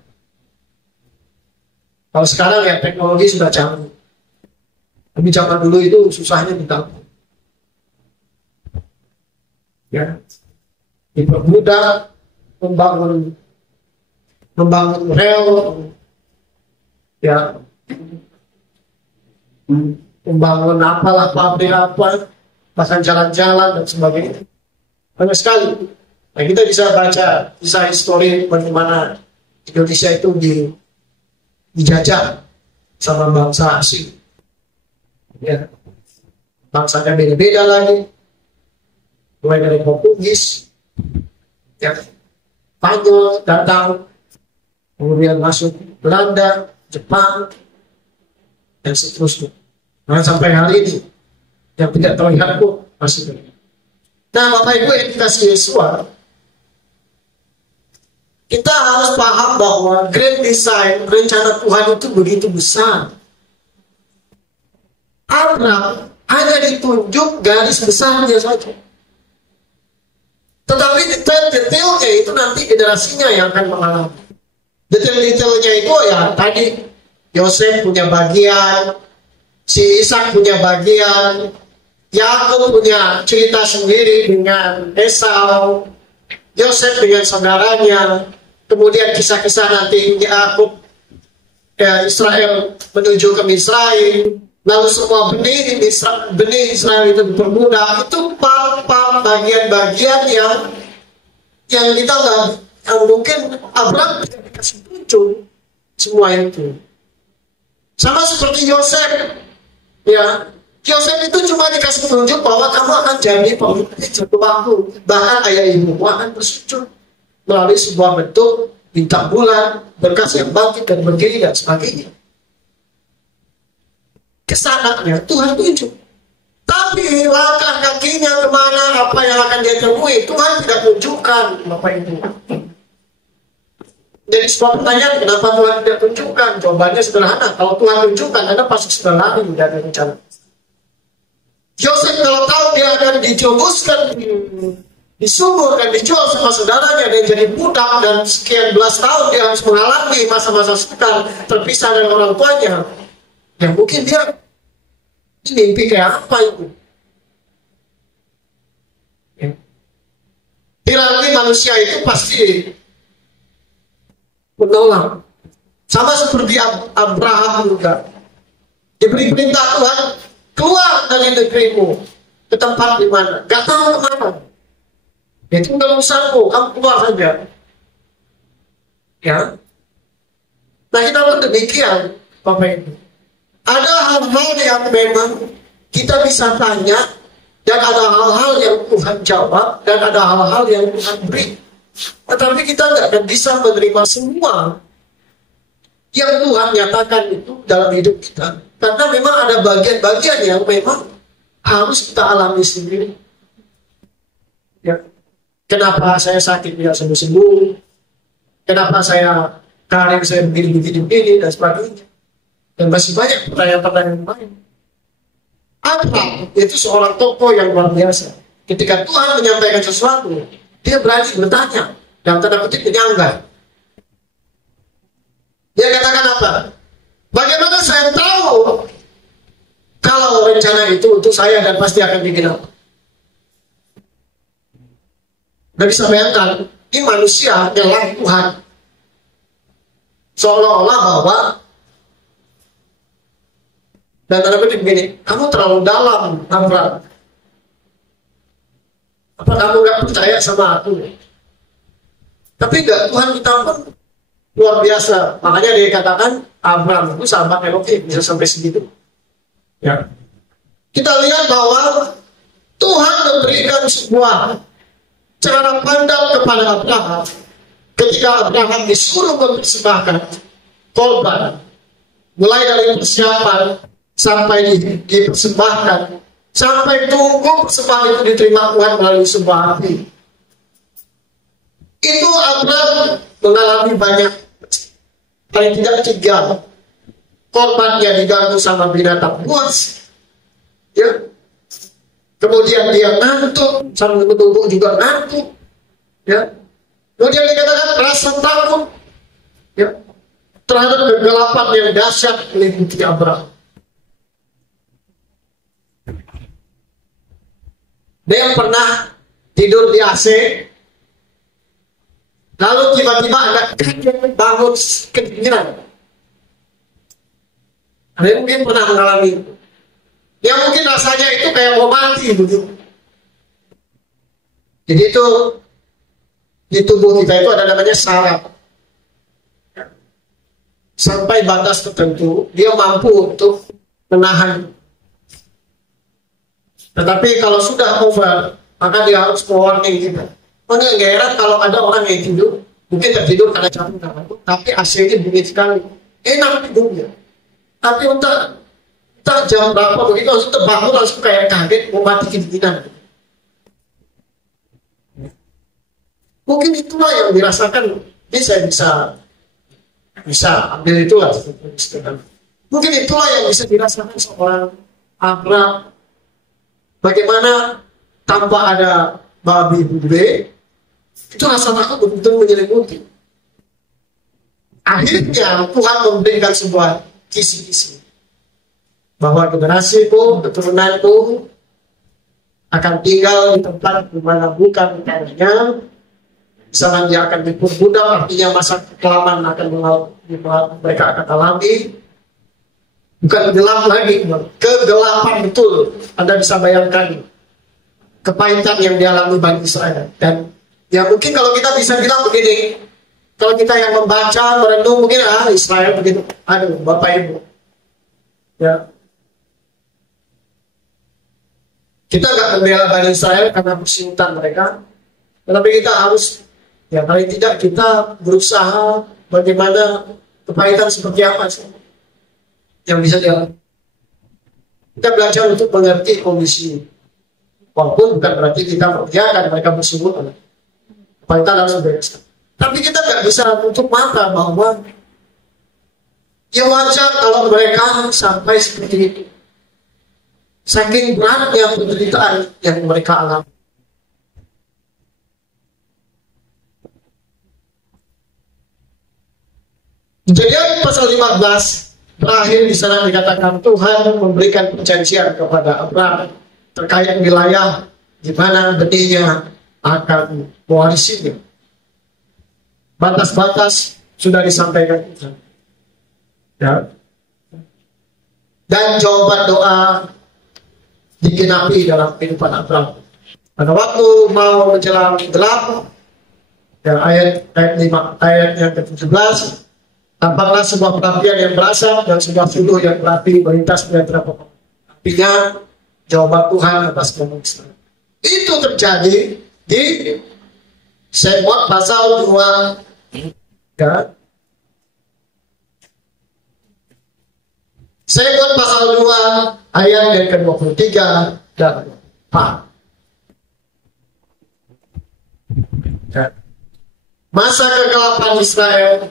Kalau sekarang ya teknologi sudah canggih, tapi zaman dulu itu susahnya minta. Ya, dipermudah membangun rel, ya, membangun apalah pabrik apa, bahkan jalan-jalan dan sebagainya. Banyak sekali. Nah, kita bisa baca kisah histori bagaimana Indonesia itu dijajah sama bangsa asing. Ya, bangsanya beda-beda lagi. Mulai dari Portugis, ya, Spanyol datang, kemudian masuk Belanda, Jepang, dan seterusnya. Nah, sampai hari ini yang tidak terlihat pun masih terlihat. Nah, Bapak Ibu yang dikasihi Yesus, kita harus paham bahwa grand design rencana Tuhan itu begitu besar. Abraham hanya ditunjuk garis besarnya saja. detail-detailnya itu nanti generasinya yang akan mengalami. Detail-detailnya itu ya tadi Yosef punya bagian, si Ishak punya bagian, Yakub punya cerita sendiri dengan Esau, Yosef dengan saudaranya, kemudian kisah-kisah nanti Yakub Israel menuju ke Misraim, lalu semua benih Israel itu dipermudah. Itu bagian-bagian yang kita nggak mungkin Abraham tidak dikasih tunjuk semua itu. Sama seperti Yosef, ya Yosef itu cuma dikasih tunjuk bahwa kamu akan jadi pemimpin suatu waktu. Bahkan ayah ibumu akan bersujud melalui sebuah bentuk bintang bulan, berkas yang bangkit dan berdiri dan sebagainya. Kesananya Tuhan tunjuk. Tapi langkah kakinya kemana, apa yang akan dia temui, Tuhan tidak tunjukkan, Bapak Ibu. Jadi sebuah pertanyaan, kenapa Tuhan tidak tunjukkan? Jawabannya sederhana. Kalau Tuhan tunjukkan, Anda pasti sudah lari dari rencana. Yosef kalau tahu dia akan dijoboskan di sumur dan dijual sama saudaranya dan jadi budak dan sekian belas tahun dia harus mengalami masa-masa sukar terpisah dari orang tuanya. Ya mungkin dia mimpi kayak apa itu? Tirani manusia itu pasti menolak. Sama seperti Abraham juga. Diberi perintah Tuhan, keluar dari negerimu ke tempat di mana? Gak tahu kemana. Itu tinggal usahamu, kamu keluar saja. Ya. Nah kita pun demikian, Bapak Ibu. Ada hal-hal yang memang kita bisa tanya, dan ada hal-hal yang Tuhan jawab, dan ada hal-hal yang Tuhan beri. Tetapi kita tidak akan bisa menerima semua yang Tuhan nyatakan itu dalam hidup kita. Karena memang ada bagian-bagian yang memang harus kita alami sendiri. Ya. Kenapa saya sakit tidak sembuh-sembuh? Kenapa saya karir saya begini dan sebagainya? Dan masih banyak pertanyaan-pertanyaan lain. Abraham itu seorang tokoh yang luar biasa. Ketika Tuhan menyampaikan sesuatu, dia berani bertanya, dalam tanda kutip menyangga. Dia katakan apa? Bagaimana saya tahu kalau rencana itu untuk saya dan pasti akan digenapi? Anda bisa bayangkan, ini manusia adalah Tuhan. Seolah-olah bahwa dan tanda kutip begini, kamu terlalu dalam, Abraham. Apa kamu gak percaya sama aku? Tapi enggak, Tuhan kita pun luar biasa. Makanya dia katakan Abraham itu sahabat Elohim, bisa sampai segitu. Ya. Kita lihat bahwa Tuhan memberikan sebuah cara pandang kepada Abraham ketika Abraham disuruh mempersembahkan korban, mulai dari persiapan sampai dipersembahkan, sampai tunggu persembahan itu diterima Tuhan melalui sebuah api. Itu Abraham mengalami banyak, paling tidak 3 korban yang diganggu sama binatang buas. Ya. Kemudian dia ngantuk, sambil menunggu juga ngantuk. Ya. Kemudian dikatakan rasa takut, ya, terhadap kegelapan yang dahsyat meliputi Abraham. Dia yang pernah tidur di AC, lalu tiba-tiba ada bangun kedinginan. Ada yang mungkin pernah mengalami itu. Dia mungkin rasanya itu kayak mau mati begitu. Jadi itu di tubuh kita itu ada namanya saraf. Sampai batas tertentu dia mampu untuk menahan. Tetapi kalau sudah over, maka dia harus warning kita. Makanya nggak heran kalau ada orang yang tidur, mungkin tertidur karena capek, tapi AC-nya dingin sekali, enak tidurnya. Tapi entah jam berapa begitu langsung terbangun, langsung kayak kaget mau mati kedinginan. Mungkin itulah yang dirasakan. Ini saya bisa ambil itulah. Mungkin itulah yang bisa dirasakan seorang Abraham. Bagaimana tanpa ada babi bube, Itu rasa takut betul menyelimuti. Akhirnya Tuhan memberikan sebuah kisi-kisi bahwa generasiku, keturunanku akan tinggal di tempat di mana bukan tanahnya. Misalnya dia akan diperbudak, artinya masa kekelaman akan mereka akan alami. Bukan gelap lagi, kegelapan betul. Anda bisa bayangkan kepahitan yang dialami Bani Israel. Dan ya mungkin kalau kita bisa bilang begini, kalau kita yang membaca, merenung, mungkin Israel begitu. Aduh, Bapak Ibu. Ya. Kita nggak membela Bani Israel karena persiutan mereka. Tetapi kita harus, ya paling tidak kita berusaha bagaimana kepahitan seperti apa sih yang bisa dialami. Kita belajar untuk mengerti kondisi. Walaupun bukan berarti kita membiarkan mereka bersungguh. Kepahitan harus dibereskan. Tapi kita nggak bisa tutup mata bahwa ya wajar kalau mereka sampai seperti itu. Saking beratnya penderitaan yang mereka alami. Kejadian pasal 15 berakhir di sana dikatakan Tuhan memberikan perjanjian kepada Abraham terkait wilayah di mana benihnya akan mewarisinya. Batas-batas sudah disampaikan Tuhan. Ya. Dan jawaban doa digenapi dalam kehidupan Abraham. Pada waktu mau menjelang gelap, ya, ayat 5, ayat yang ke-17, tampaklah sebuah perapian yang berasap dan sebuah suluh yang berapi melintas di antara pokok. Artinya jawaban Tuhan atas kemenangan. Itu terjadi di Semot pasal 2. Ya. Semot pasal 2 ayat yang ke-23 dan 4. Ya. Masa kegelapan Israel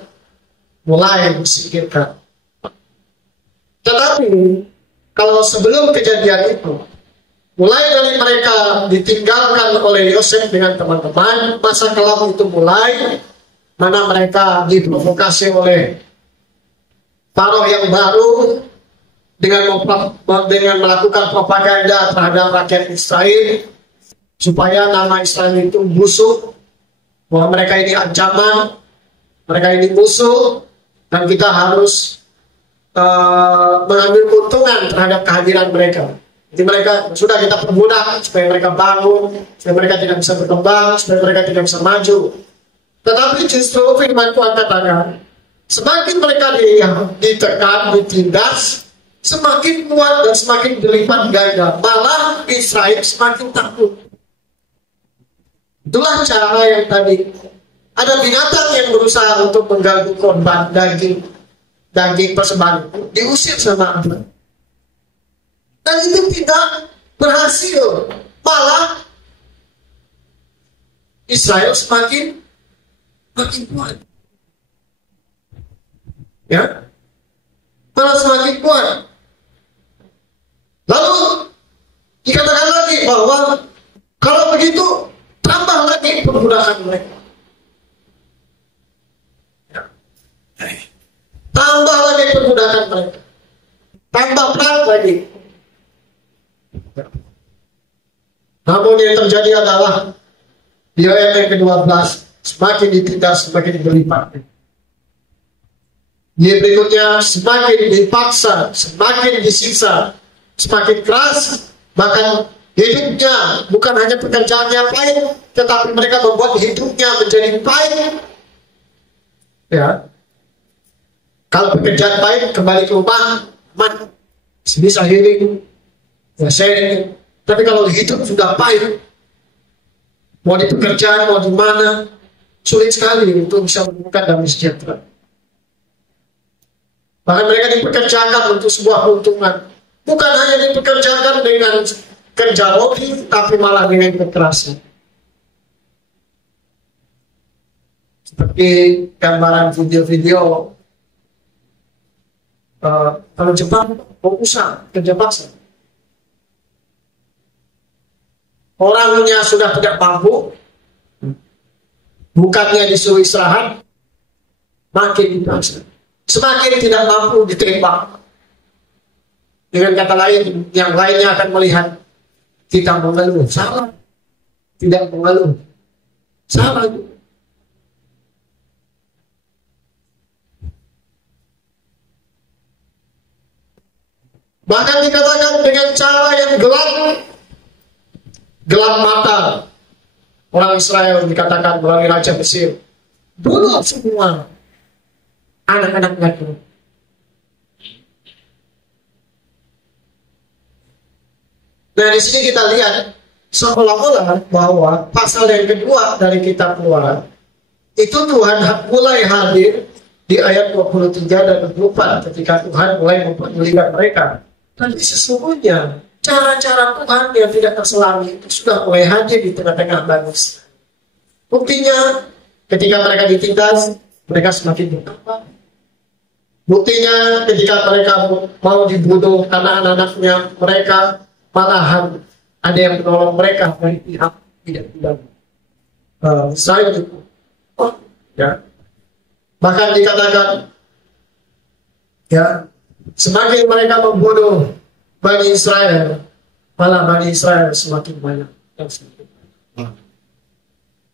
mulai disingkirkan. Tetapi kalau sebelum kejadian itu, mulai dari mereka ditinggalkan oleh Yosef dengan teman-teman, masa kelam itu mulai, mana mereka diprovokasi oleh Farao yang baru dengan melakukan propaganda terhadap rakyat Israel supaya nama Israel itu busuk, bahwa mereka ini ancaman, mereka ini musuh, dan kita harus mengambil keuntungan terhadap kehadiran mereka. Jadi mereka sudah kita perbudak supaya mereka bangun, supaya mereka tidak bisa berkembang, supaya mereka tidak bisa maju. Tetapi justru firman Tuhan katakan, semakin mereka ditekan, ditindas, semakin kuat dan semakin berlipat ganda. Malah Israel semakin takut. Itulah cara yang tadi. Ada binatang yang berusaha untuk mengganggu korban daging persembahan itu, diusir sama Allah. Dan itu tidak berhasil. Malah Israel semakin kuat. Ya, malah semakin kuat. Lalu dikatakan lagi bahwa kalau begitu tambah lagi perbudakan mereka. Ya. Tambah lagi perbudakan mereka. Tambah perang lagi. Ya. Namun yang terjadi adalah di ayat yang ke-12 semakin ditindas, semakin berlipat. Di berikutnya semakin dipaksa, semakin disiksa, semakin keras, bahkan hidupnya bukan hanya pekerjaannya pahit, tetapi mereka membuat hidupnya menjadi pahit. Ya, kalau pekerjaan pahit kembali ke rumah, bisa healing, ya sharing. Tapi kalau hidup sudah pahit, mau di pekerjaan, mau di mana, sulit sekali untuk bisa menemukan damai sejahtera. Bahkan mereka dipekerjakan untuk sebuah keuntungan. Bukan hanya dipekerjakan dengan kerja roti, tapi malah dengan kekerasan. Seperti gambaran video-video kalau Jepang usaha kerja paksa. Orangnya sudah tidak mampu, bukannya disuruh istirahat, makin dipaksa. Semakin tidak mampu ditembak. Dengan kata lain, yang lainnya akan melihat kita mengeluh. Salah. Tidak mengeluh. Salah. Bahkan dikatakan dengan cara yang gelap mata. Orang Israel dikatakan melalui Raja Mesir, bunuh semua anak-anaknya itu. Nah, di sini kita lihat seolah-olah bahwa pasal yang kedua dari kitab Keluaran itu Tuhan mulai hadir di ayat 23 dan 24 ketika Tuhan mulai memperdulikan mereka. Tapi sesungguhnya cara-cara Tuhan yang tidak terselami itu sudah mulai hadir di tengah-tengah bangsa. Buktinya ketika mereka ditindas, mereka semakin bertambah. Buktinya ketika mereka mau dibunuh karena anak-anaknya mereka, malahan ada yang menolong mereka dari pihak tidak tidak saya itu. Ya. Bahkan dikatakan, ya, semakin mereka membunuh Bani Israel, malah Bani Israel semakin banyak.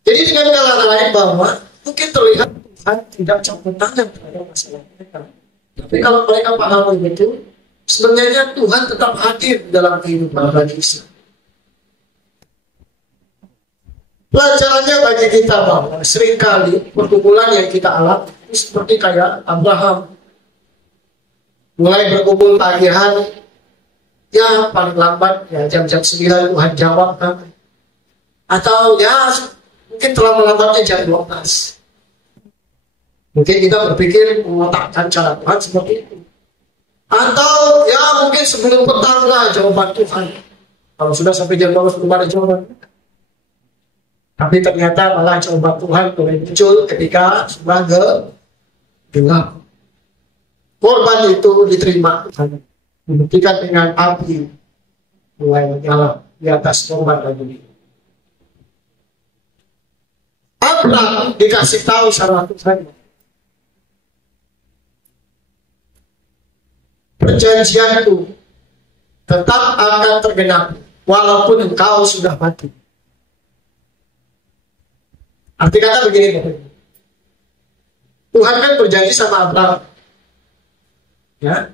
Jadi dengan kata lain bahwa mungkin terlihat Tuhan tidak campur tangan terhadap masalah mereka. Tapi kalau mereka paham itu, sebenarnya Tuhan tetap hadir dalam kehidupan Bani Israel. Pelajarannya bagi kita bahwa seringkali perkumpulan yang kita alami seperti kayak Abraham. Mulai berkumpul pagi hari, ya paling lambat ya jam-jam 9 Tuhan jawab kan. Atau ya mungkin terlalu lambatnya jam 12. Mungkin kita berpikir mengotakkan cara Tuhan seperti itu. Atau ya mungkin sebelum petang lah jawaban Tuhan. Kalau sudah sampai jam 12 belum ada jawaban. Tapi ternyata malah jawaban Tuhan mulai muncul ketika sudah gelap. Korban itu diterima Tuhan. Dibuktikan dengan api mulai menyala di atas korban tadi. Abraham dikasih tahu sama Tuhan. Perjanjian itu tetap akan tergenap walaupun engkau sudah mati. Arti kata begini, Tuhan kan berjanji sama Abraham, ya.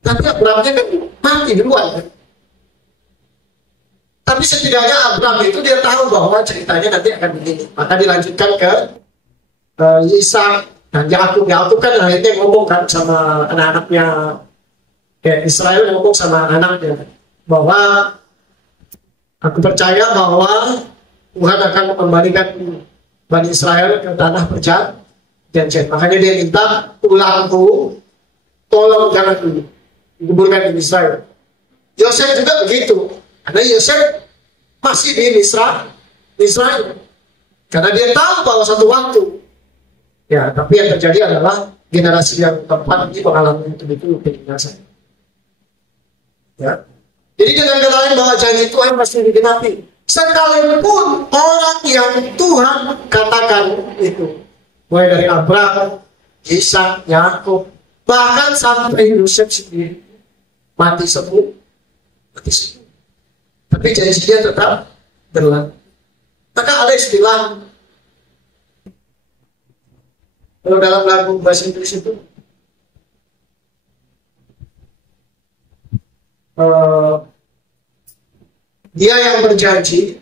Tapi Abrahamnya kan mati duluan, kan? Tapi setidaknya Abraham itu dia tahu bahwa ceritanya nanti akan begini. Maka dilanjutkan ke Ishak dan Yakub. Yakub kan akhirnya ngomong kan sama anak-anaknya, kayak Israel ngomong sama anaknya bahwa aku percaya bahwa Tuhan akan mengembalikan Bani Israel ke tanah perjanjian. Makanya dia minta tulangku, tolong jangan dikuburkan di Israel. Yosef juga begitu. Karena Yosef masih di Israel. Karena dia tahu bahwa satu waktu. Ya, tapi yang terjadi adalah generasi yang keempat ini mengalami itu binasa. Ya. Jadi dengan kata lain bahwa janji Tuhan pasti digenapi. Sekalipun orang yang Tuhan katakan itu, mulai dari Abraham, Ishak, Yakub, bahkan sampai Yosef sendiri mati sembuh. Tapi janjinya tetap berlaku. Maka ada istilah, kalau dalam lagu bahasa Inggris itu, dia yang berjanji,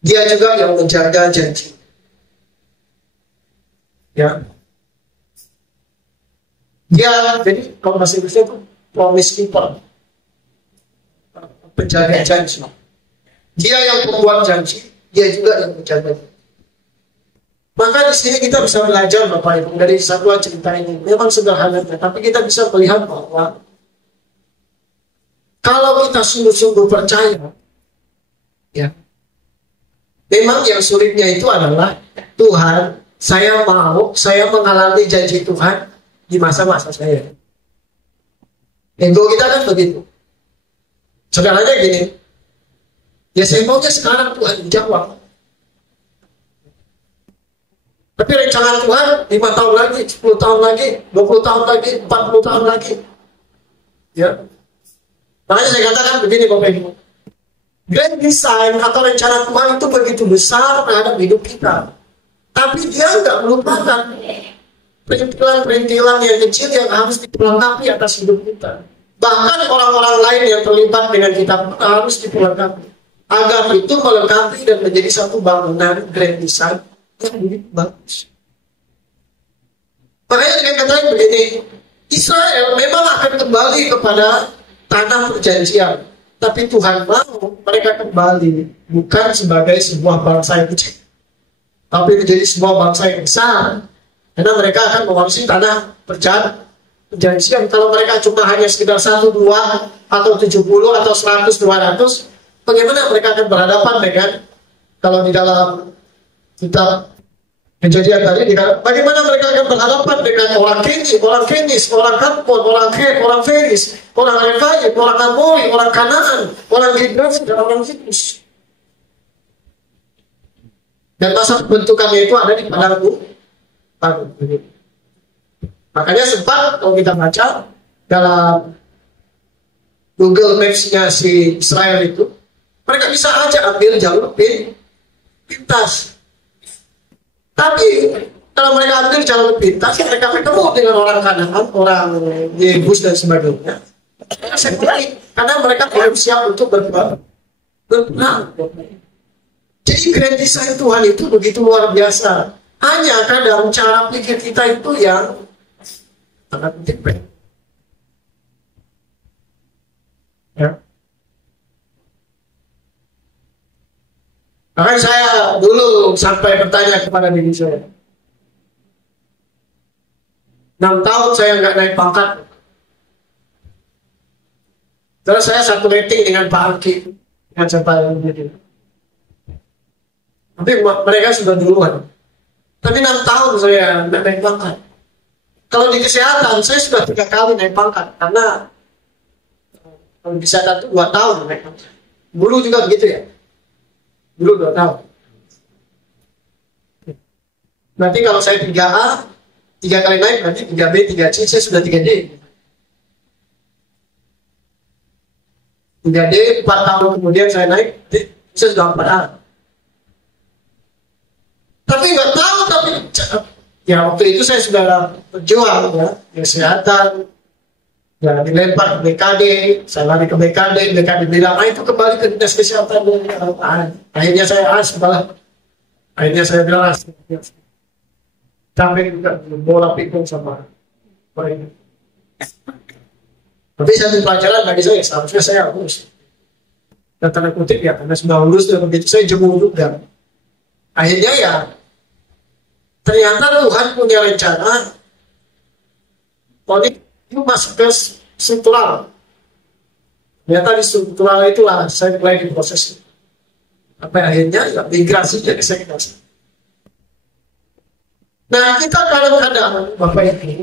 dia juga yang menjaga janji. Ya. Dia, jadi kalau bahasa Inggrisnya itu promise keeper, penjaga janji. Dia yang membuat janji, dia juga yang menjaga. Maka di sini kita bisa belajar Bapak Ibu dari satuan cerita ini. Memang sederhana, tapi kita bisa melihat bahwa kalau kita sungguh-sungguh percaya, ya, memang yang sulitnya itu adalah Tuhan, saya mengalami janji Tuhan di masa-masa saya. Ego kita kan begitu. Saudaranya gini, ya saya maunya sekarang Tuhan jawab. Tapi rencana Tuhan 5 tahun lagi, 10 tahun lagi, 20 tahun lagi, 40 tahun lagi. Ya. Makanya saya katakan begini Bapak Ibu. Grand design atau rencana Tuhan itu begitu besar terhadap hidup kita. Tapi dia nggak melupakan perintilan-perintilan yang kecil yang harus diperlengkapi atas hidup kita. Bahkan orang-orang lain yang terlibat dengan kita harus diperlengkapi. Agar itu melengkapi dan menjadi satu bangunan grand design yang begitu bagus. Makanya dengan kata lain begini, Israel memang akan kembali kepada tanah perjanjian. Tapi Tuhan mau mereka kembali bukan sebagai sebuah bangsa yang kecil, tapi menjadi sebuah bangsa yang besar. Karena mereka akan mewarisi tanah perjanjian. Kalau mereka cuma hanya sekitar 1, 2, atau 70, atau 100, 200, bagaimana mereka akan berhadapan dengan, kalau di dalam kitab Kejadian tadi, bagaimana mereka akan berhadapan dengan orang Kenis, orang Kampon, orang Het, orang Feris, orang Refaim, orang Amori, orang Kanaan, orang Girgash, dan orang Hittite. Dan masa pembentukannya itu ada di padang gurun. Makanya sempat kalau kita baca dalam Google Maps-nya si Israel itu, mereka bisa aja ambil jalur pintas. Tapi kalau mereka ambil jalur pintas, mereka ketemu dengan orang Kanaan, orang Yebus dan sebagainya. Karena mereka belum siap untuk berperang. Jadi grand design Tuhan itu begitu luar biasa. Hanya kadang cara pikir kita itu yang sangat penting. Ya. Makanya saya dulu sampai bertanya kepada diri saya. 6 tahun saya nggak naik pangkat. Terus saya satu rating dengan Pak Aki. Dengan siapa yang begitu. Tapi mereka sudah duluan. Tapi 6 tahun saya nggak naik pangkat. Kalau di kesehatan, saya sudah 3 kali naik pangkat. Karena kalau di kesehatan itu 2 tahun naik pangkat. Dulu juga begitu ya. Dulu 2 tahun. Nanti kalau saya 3A, 3 kali naik, nanti 3B, 3C, saya sudah 3D. 3D, 4 tahun kemudian saya naik, saya sudah 4A. Tapi nggak tahu, tapi ya waktu itu saya sudah berjuang ya, kesehatan, ya dilempar ke BKD, saya lari ke BKD bilang, itu kembali ke dinas kesehatan. Akhirnya saya akhirnya saya bilang sampai juga bola pingpong sama mereka. Tapi satu pelajaran bagi saya, seharusnya saya lulus. Dan tanda kutip ya, karena sudah lulus dan begitu saya jemu juga. Akhirnya ya, ternyata Tuhan punya rencana. Politik itu masuk ke struktural. Ternyata di struktural itulah saya mulai diproses. Sampai akhirnya ya migrasi jadi segmentasi. Nah, kita kadang-kadang Bapak Ibu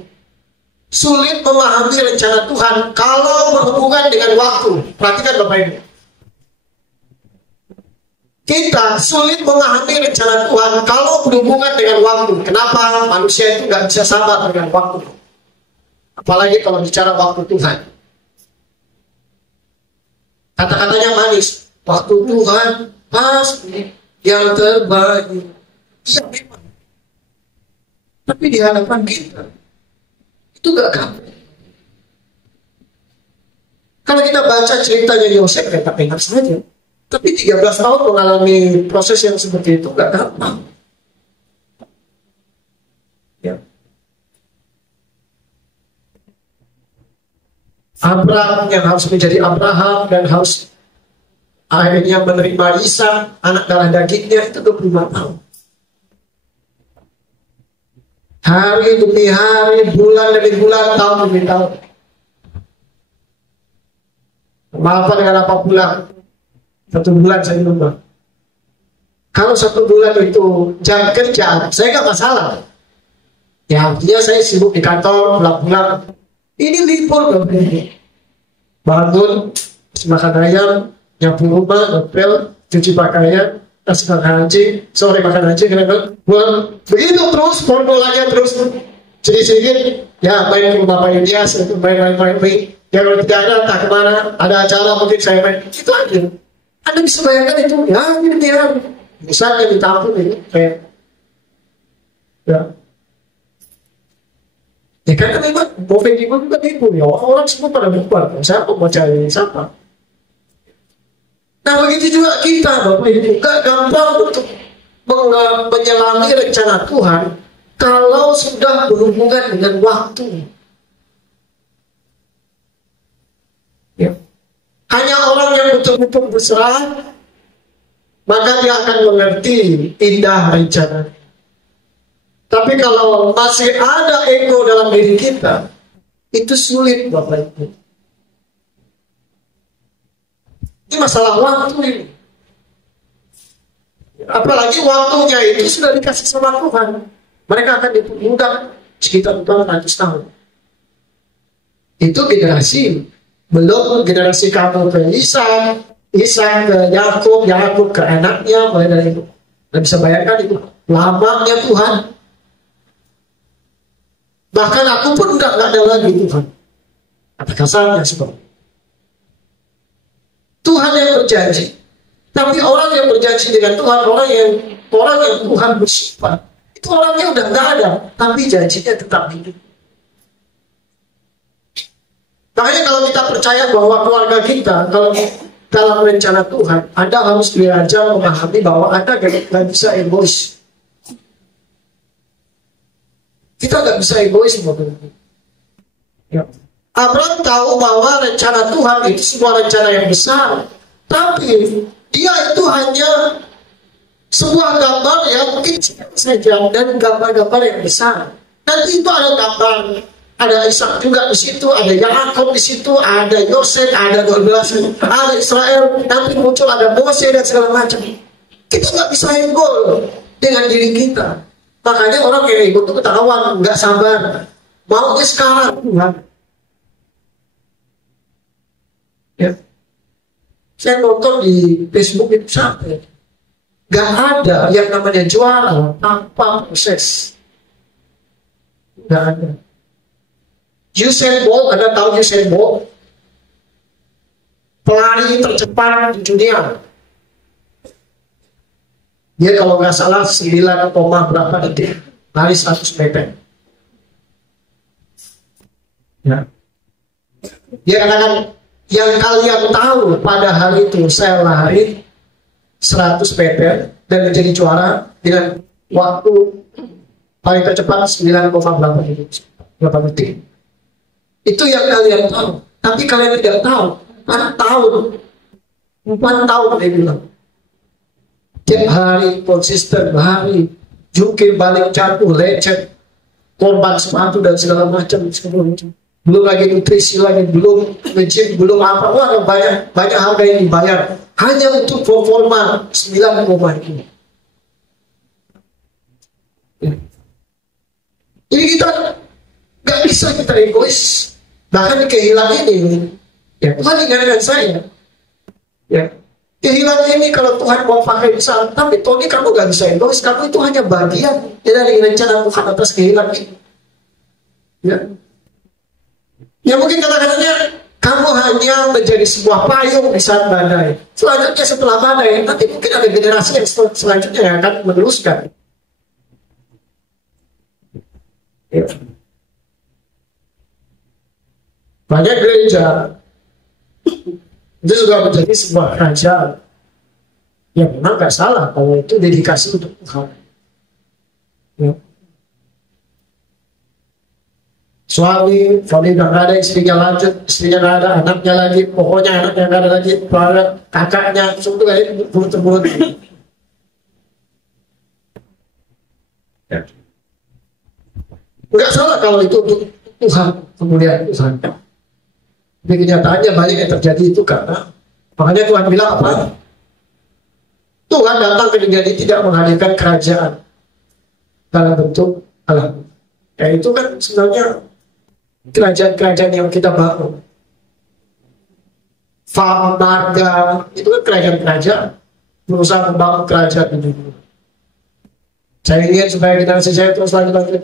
sulit memahami rencana Tuhan kalau berhubungan dengan waktu. Perhatikan Bapak Ibu. Kita sulit memahami rencana Tuhan kalau berhubungan dengan waktu. Kenapa? Manusia itu nggak bisa sabar dengan waktu. Apalagi kalau bicara waktu Tuhan. Kata-katanya manis. Waktu Tuhan pasti yang terbaik. Iya memang. Tapi di hadapan kita itu gak gampang. Kalau kita baca ceritanya Yosef, enak-enak saja. Tapi 13 tahun mengalami proses yang seperti itu gak gampang. Ya. Abraham yang harus menjadi Abraham dan harus akhirnya menerima Ishak, anak darah dagingnya, itu 25 tahun. Hari demi hari, bulan demi bulan, tahun demi tahun. Maaf dengan apa bulan? 1 bulan saya lupa. Kalau 1 bulan itu jam kerja, saya nggak masalah. Ya artinya saya sibuk di kantor, pulang-pulang. Ini libur dong. Bangun, makan ayam, nyapu rumah, ngepel, cuci pakaian, kasih makan anjing, sore makan anjing, begitu terus, formulanya terus sedikit-sedikit, ya main ke rumah Pak Ilyas, main. Ya kalau tidak ada, tak kemana, ada acara mungkin saya main, itu aja. Anda bisa bayangkan itu, ya ini dia, misalnya ditampung ini, kayak, ya. Ya karena memang Boveng itu juga tipu, ya orang semua pada bubar, siapa mau cari siapa. Nah begitu juga kita, Bapak Ibu, gak gampang untuk menyelami rencana Tuhan kalau sudah berhubungan dengan waktu. Ya. Hanya orang yang betul-betul berserah, maka dia akan mengerti indah rencana. Tapi kalau masih ada ego dalam diri kita, itu sulit, Bapak Ibu. Ini masalah waktu ini. Apalagi waktunya itu sudah dikasih sama Tuhan. Mereka akan dipermudah sekitar 400 tahun. Itu generasi. Belum generasi kamu ke Ishak ke Yakub ke anaknya, mulai dari itu. Dan bisa bayangkan itu lamanya Tuhan. Bahkan aku pun nggak ada lagi Tuhan. Apa kasarnya seperti Tuhan yang berjanji, tapi orang yang berjanji dengan Tuhan, orang yang Tuhan bersifat, itu orangnya udah nggak ada, tapi janjinya tetap hidup. Makanya kalau kita percaya bahwa keluarga kita, kalau dalam rencana Tuhan, Anda harus belajar memahami bahwa Anda nggak bisa egois. Kita nggak bisa egois, ya. Abraham tahu bahwa rencana Tuhan itu sebuah rencana yang besar, tapi dia itu hanya sebuah gambar yang mungkin saja dan gambar-gambar yang besar. Nanti itu ada gambar, ada Ishak juga di situ, ada Yakub di situ, ada Yosef, ada 12, ada Israel, nanti muncul ada Mose dan segala macam. Kita nggak bisa ego dengan diri kita. Makanya orang yang ego itu ketahuan, nggak sabar, maunya sekarang Tuhan. Ya. Saya nonton di Facebook itu sampai gak ada yang namanya jualan tanpa proses. Gak ada. Usain Bolt, Anda tahu Usain Bolt? Pelari tercepat di dunia. Dia kalau nggak salah 9, berapa detik lari 100 meter. Ya. Dia katakan, yang kalian tahu pada hari itu saya lari 100 meter dan menjadi juara dengan waktu paling tercepat 9,8 detik. Itu yang kalian tahu. Tapi kalian tidak tahu. 4 tahun dia bilang. Tiap hari konsisten lari, jungkir balik jatuh, lecet, korban sepatu dan segala macam. Belum lagi nutrisi lagi, belum ngejim, belum apa, wah banyak harga yang dibayar hanya untuk performa 9 ini. Jadi kita nggak bisa kita egois, bahkan kehilangan ini, ya Tuhan ingatkan saya, ya kehilangan ini kalau Tuhan mau pakai besar, tapi Tony kamu nggak bisa egois, kamu itu hanya bagian dari rencana Tuhan atas kehilangan ini, ya. Ya mungkin kata-katanya kamu hanya menjadi sebuah payung di saat badai. Selanjutnya setelah badai, nanti mungkin ada generasi yang selanjutnya yang akan meneruskan. Ya. Banyak gereja itu juga menjadi sebuah kerajaan. Ya memang gak salah kalau itu dedikasi untuk Tuhan. Ya. Suami udah gak ada, istrinya lanjut, istrinya gak ada, anaknya lagi, pokoknya anaknya gak ada lagi, kakaknya, semua kayak bulut-bulut. Ya. Nggak salah kalau itu untuk Tuhan, kemuliaan Tuhan. Tapi kenyataannya banyak yang terjadi itu karena, makanya Tuhan bilang apa? Tuhan datang ke dunia ini tidak menghadirkan kerajaan dalam bentuk alam. Ya itu kan sebenarnya kerajaan-kerajaan yang kita bangun, farm, marga, itu kan kerajaan-kerajaan. berusaha membangun kerajaan di dunia. Saya ingin supaya generasi saya terus lanjut.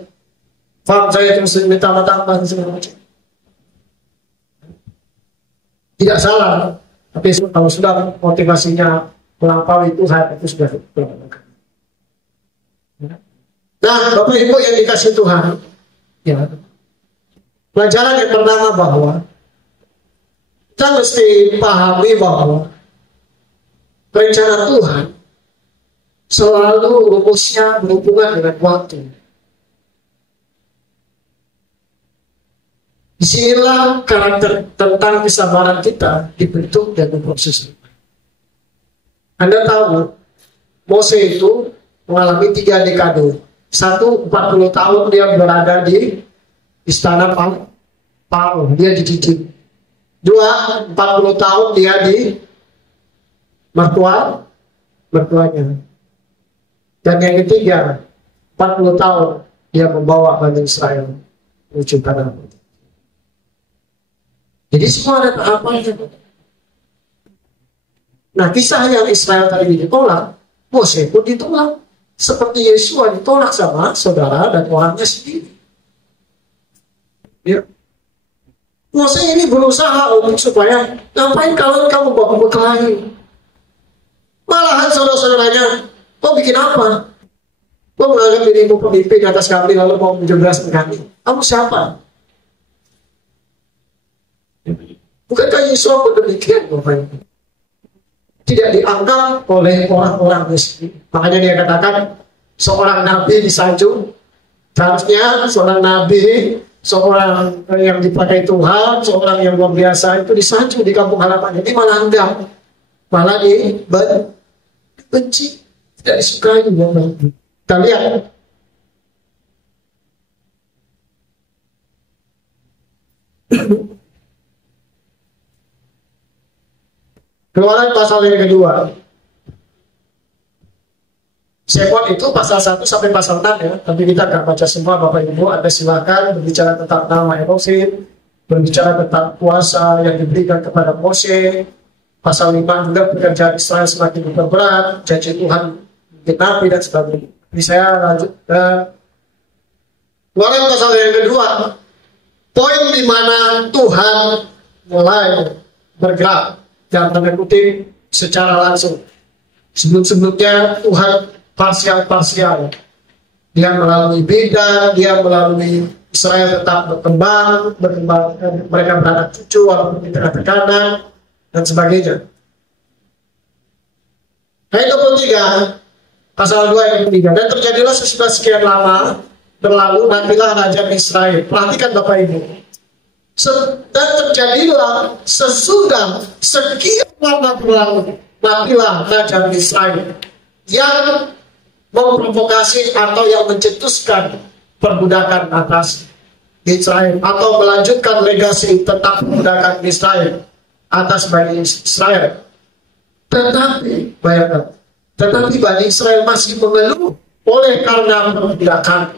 Farm saya terus ditambah-tambah segala macam. Tidak salah, tapi kalau sudah motivasinya melampaui Tuhan, itu sudah berlaku. Nah, Bapak Ibu yang dikasih Tuhan, ya, pelajaran yang pertama bahwa kita mesti pahami bahwa rencana Tuhan selalu rumusnya berhubungan dengan waktu. Disinilah karakter tentang kesabaran kita dibentuk dan diproses. Anda tahu, Mose itu mengalami 3 dekade. 1, 40 tahun dia berada di istana Farao, dia dididik. 2, 40 tahun dia di mertuanya. Dan yang ketiga, 40 tahun dia membawa Bani Israel menuju tanah. Jadi semua ada tahapannya. Nah, kisah yang Israel tadi ditolak, Mose pun ditolak. Seperti Yesua ditolak sama saudara dan orangnya sendiri. Ya. Mose ini berusaha untuk supaya, ngapain kalau kamu bawa bekelahi? Malahan saudara-saudaranya, kau bikin apa? Kau menganggap dirimu pemimpin atas kami lalu mau menjelaskan kami. Kamu siapa? Bukankah Yesua pun demikian, Bapak Ibu? Tidak dianggap oleh orang-orang miskin. Makanya dia katakan, seorang nabi disanjung. Seharusnya seorang nabi, seorang yang dipakai Tuhan, seorang yang luar biasa itu disanjung di kampung halaman. Ini malah enggak. Malah dibenci. Tidak disukai. Kita lihat. Keluaran pasal yang kedua. Sekon itu pasal 1 sampai pasal 6 ya. Tapi kita akan baca semua Bapak Ibu. Anda silakan berbicara tentang nama Elohim, berbicara tentang kuasa yang diberikan kepada Mose. Pasal 5 juga pekerjaan Israel semakin diperberat, janji Tuhan genapi dan sebagainya. Ini saya lanjut ke Keluaran pasal yang kedua. Poin di mana Tuhan mulai bergerak. Dan tanda kutip secara langsung. Sebelum-sebelumnya Tuhan parsial-parsial. Dia melalui beda, dia melalui Israel tetap berkembang, mereka beranak cucu walaupun di tengah tekanan dan sebagainya. Ayat 23, pasal 2 ayat 23. Dan terjadilah sesudah sekian lama berlalu matilah Raja Israel. Perhatikan Bapak Ibu. Dan terjadilah sesudah sekian lama berlalu matilah Raja Israel yang memprovokasi atau yang mencetuskan perbudakan atas Israel atau melanjutkan legasi tentang perbudakan Israel atas Bani Israel. Tetapi bayangkan, Bani Israel masih mengeluh oleh karena perbudakan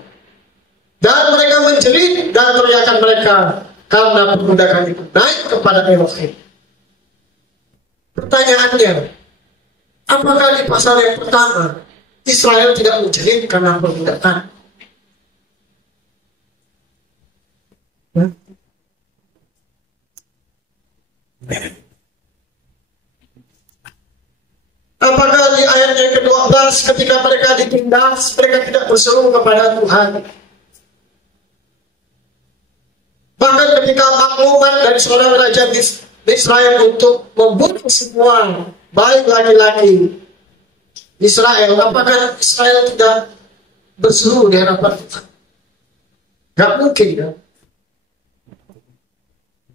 dan mereka menjerit dan teriakan mereka karena perbudakan itu naik kepada Elohim. Pertanyaannya, apakah di pasal yang pertama Israel tidak menjerit karena perbudakan? Apakah di ayat yang ke-12 ketika mereka ditindas, mereka tidak berseru kepada Tuhan? Bahkan ketika maklumat dari seorang raja Israel untuk membunuh semua, baik laki-laki Israel, apakah Israel tidak berseru di hadapan Tuhan? Gak mungkin kan?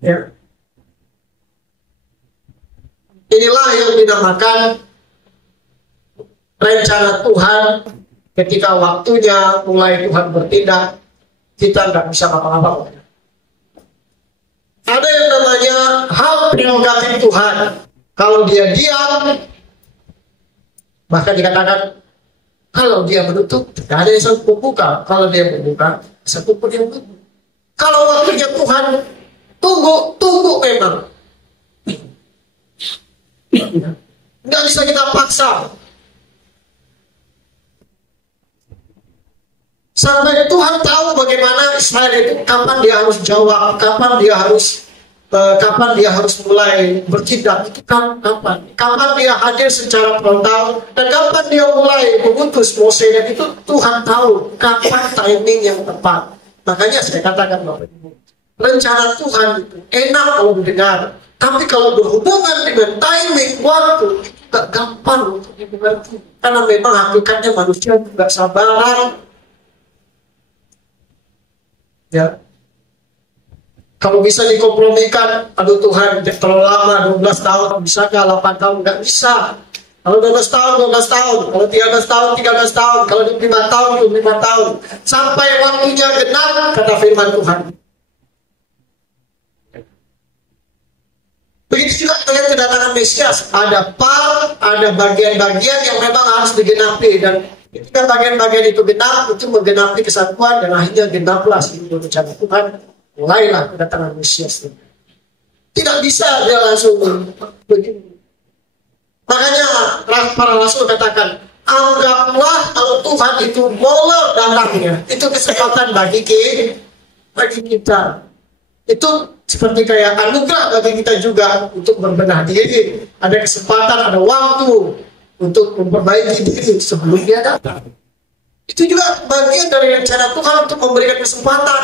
Ya. Inilah yang dinamakan rencana Tuhan. Ketika waktunya mulai Tuhan bertindak, kita nggak bisa apa-apa. Ada yang namanya hak prerogatif Tuhan. Kalau dia diam, maka dikatakan kalau dia menutup, tidak ada yang sanggup membuka. Kalau dia membuka, sanggup pun dia menutup. Kalau waktunya Tuhan, tunggu memang. Nggak bisa kita paksa. Sampai Tuhan tahu bagaimana Israel itu kapan dia harus jawab, kapan dia harus mulai bertindak, itu kapan dia hadir secara frontal, dan kapan dia mulai mengutus Mose, dan itu Tuhan tahu kapan timing yang tepat. Makanya saya katakan Bapak Ibu, rencana Tuhan itu enak kalau mendengar, tapi kalau berhubungan dengan timing waktu itu gak gampang untuk dimengerti, karena memang hakikatnya manusia tidak sabaran. Ya, kalau bisa dikompromikan, aduh Tuhan terlalu lama, 12 tahun, bisa nggak 8 tahun? Nggak bisa. Kalau 12 tahun, 12 tahun. Kalau 13 tahun, 13 tahun. Kalau 25 tahun, 25 tahun. Sampai waktunya genap, kata firman Tuhan. Begitu juga dengan kedatangan Mesias. Ada part, ada bagian-bagian yang memang harus digenapi. Dan ketika bagian-bagian itu genap, itu menggenapi kesatuan, dan akhirnya genaplah seluruh rencana Tuhan. Mulailah kedatangan Mesias. Tidak bisa dia langsung begini. Makanya para rasul katakan, anggaplah kalau Tuhan itu molor datangnya, itu kesempatan bagi kita. Itu seperti kayak anugerah bagi kita juga untuk berbenah diri. Ada kesempatan, ada waktu untuk memperbaiki diri sebelum dia datang. Itu juga bagian dari rencana Tuhan untuk memberikan kesempatan.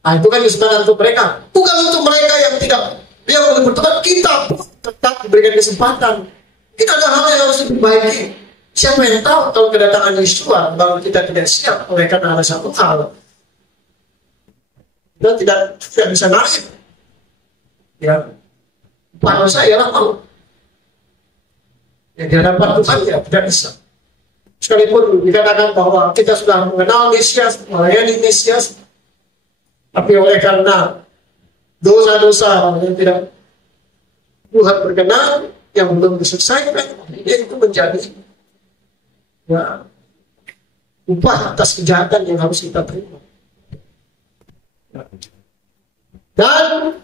Nah, itu kan kesempatan untuk mereka. Bukan untuk mereka yang tidak, yang boleh bertobat, kita tetap diberikan kesempatan. Kita ada hal yang harus diperbaiki. Siapa yang tahu kalau kedatangan Yeshua, bahwa kita tidak siap oleh karena ada satu hal. Kita tidak bisa naik. Ya, pada saya lah mau. Yang di hadapan Tuhan ya tidak bisa. Sekalipun dikatakan bahwa kita sudah mengenal Mesias, melayani Mesias, tapi oleh karena dosa-dosa yang tidak Tuhan berkenan, yang belum diselesaikan, itu menjadi ya, upah atas kejahatan yang harus kita terima. Dan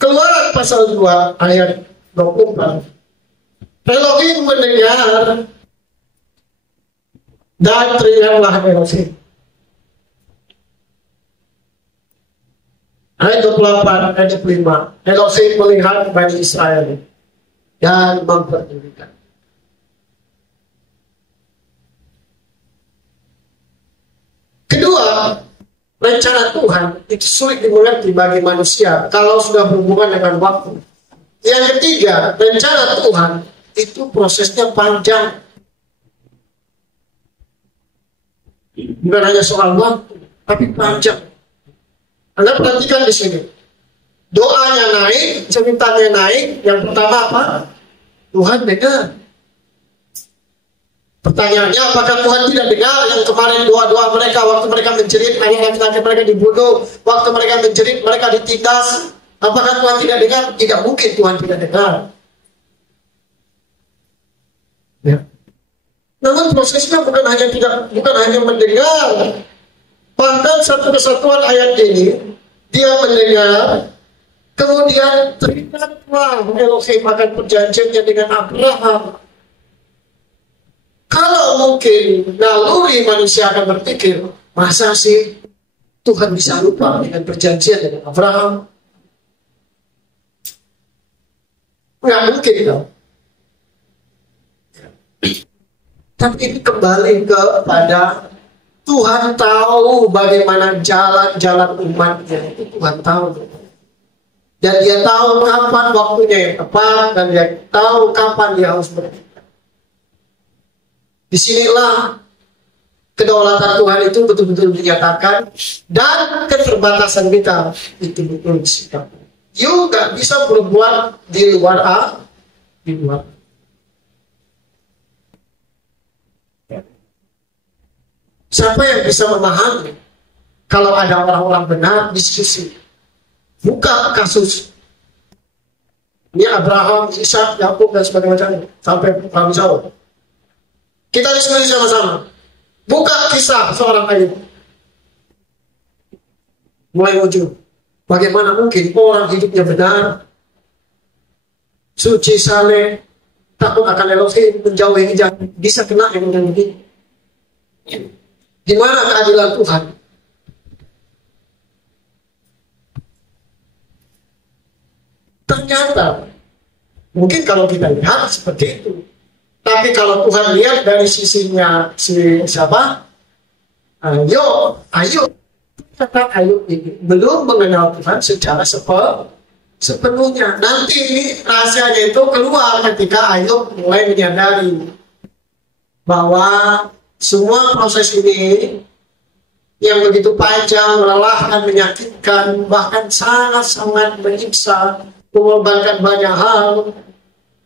Keluaran pasal 2 ayat 24, Elohim mendengar dan teringatlah Elohim. Ayat 24, ayat 25, Elohim melihat Bani Israel dan memperdulikan. Kedua, rencana Tuhan itu sulit dimengerti bagi manusia kalau sudah berhubungan dengan waktu. Yang ketiga, rencana Tuhan itu prosesnya panjang. Bukan hanya soal waktu, tapi panjang. Anda perhatikan di sini. Doanya naik, cermitanya naik. Yang pertama apa? Tuhan dengar. Pertanyaannya, apakah Tuhan tidak dengar yang kemarin doa-doa mereka waktu mereka menjerit, anak laki-laki mereka dibunuh, waktu mereka menjerit, mereka ditindas? Apakah Tuhan tidak dengar? Tidak mungkin Tuhan tidak dengar. Ya. Namun prosesnya bukan hanya mendengar. Bahkan satu kesatuan ayat ini, dia mendengar, kemudian teringatlah Elohim akan perjanjiannya dengan Abraham. Kalau mungkin naluri manusia akan berpikir, masa sih Tuhan bisa lupa dengan perjanjian dengan Abraham? Nggak mungkin dong. Tapi ini kembali kepada Tuhan tahu bagaimana jalan-jalan umatnya. Itu Tuhan tahu. Dan dia tahu kapan waktunya yang tepat. Dan dia tahu kapan dia harus bertindak. Disinilah kedaulatan Tuhan itu betul-betul dinyatakan. Dan keterbatasan kita itu betul disikap. You gak bisa berbuat di luar di luar. Siapa yang bisa memahami kalau ada orang-orang benar diskusi? Buka kasus. Ini Abraham, Ishak, Yakub dan sebagainya sampai Abraham Saul. Kita diskusi sama-sama. Buka kisah seorang Ayub. Mulai muncul. Bagaimana mungkin orang hidupnya benar, suci, saleh, takut akan Elohim, menjauhi jahat, bisa kena yang begini. Di mana keadilan Tuhan? Ternyata, mungkin kalau kita lihat seperti itu. Tapi kalau Tuhan lihat dari sisinya si siapa? Ayub. Kata Ayub ini belum mengenal Tuhan secara sepenuhnya. Nanti rahasianya itu keluar ketika Ayub mulai menyadari bahwa semua proses ini yang begitu panjang, melelahkan, menyakitkan, bahkan sangat-sangat menyiksa, mengorbankan banyak hal.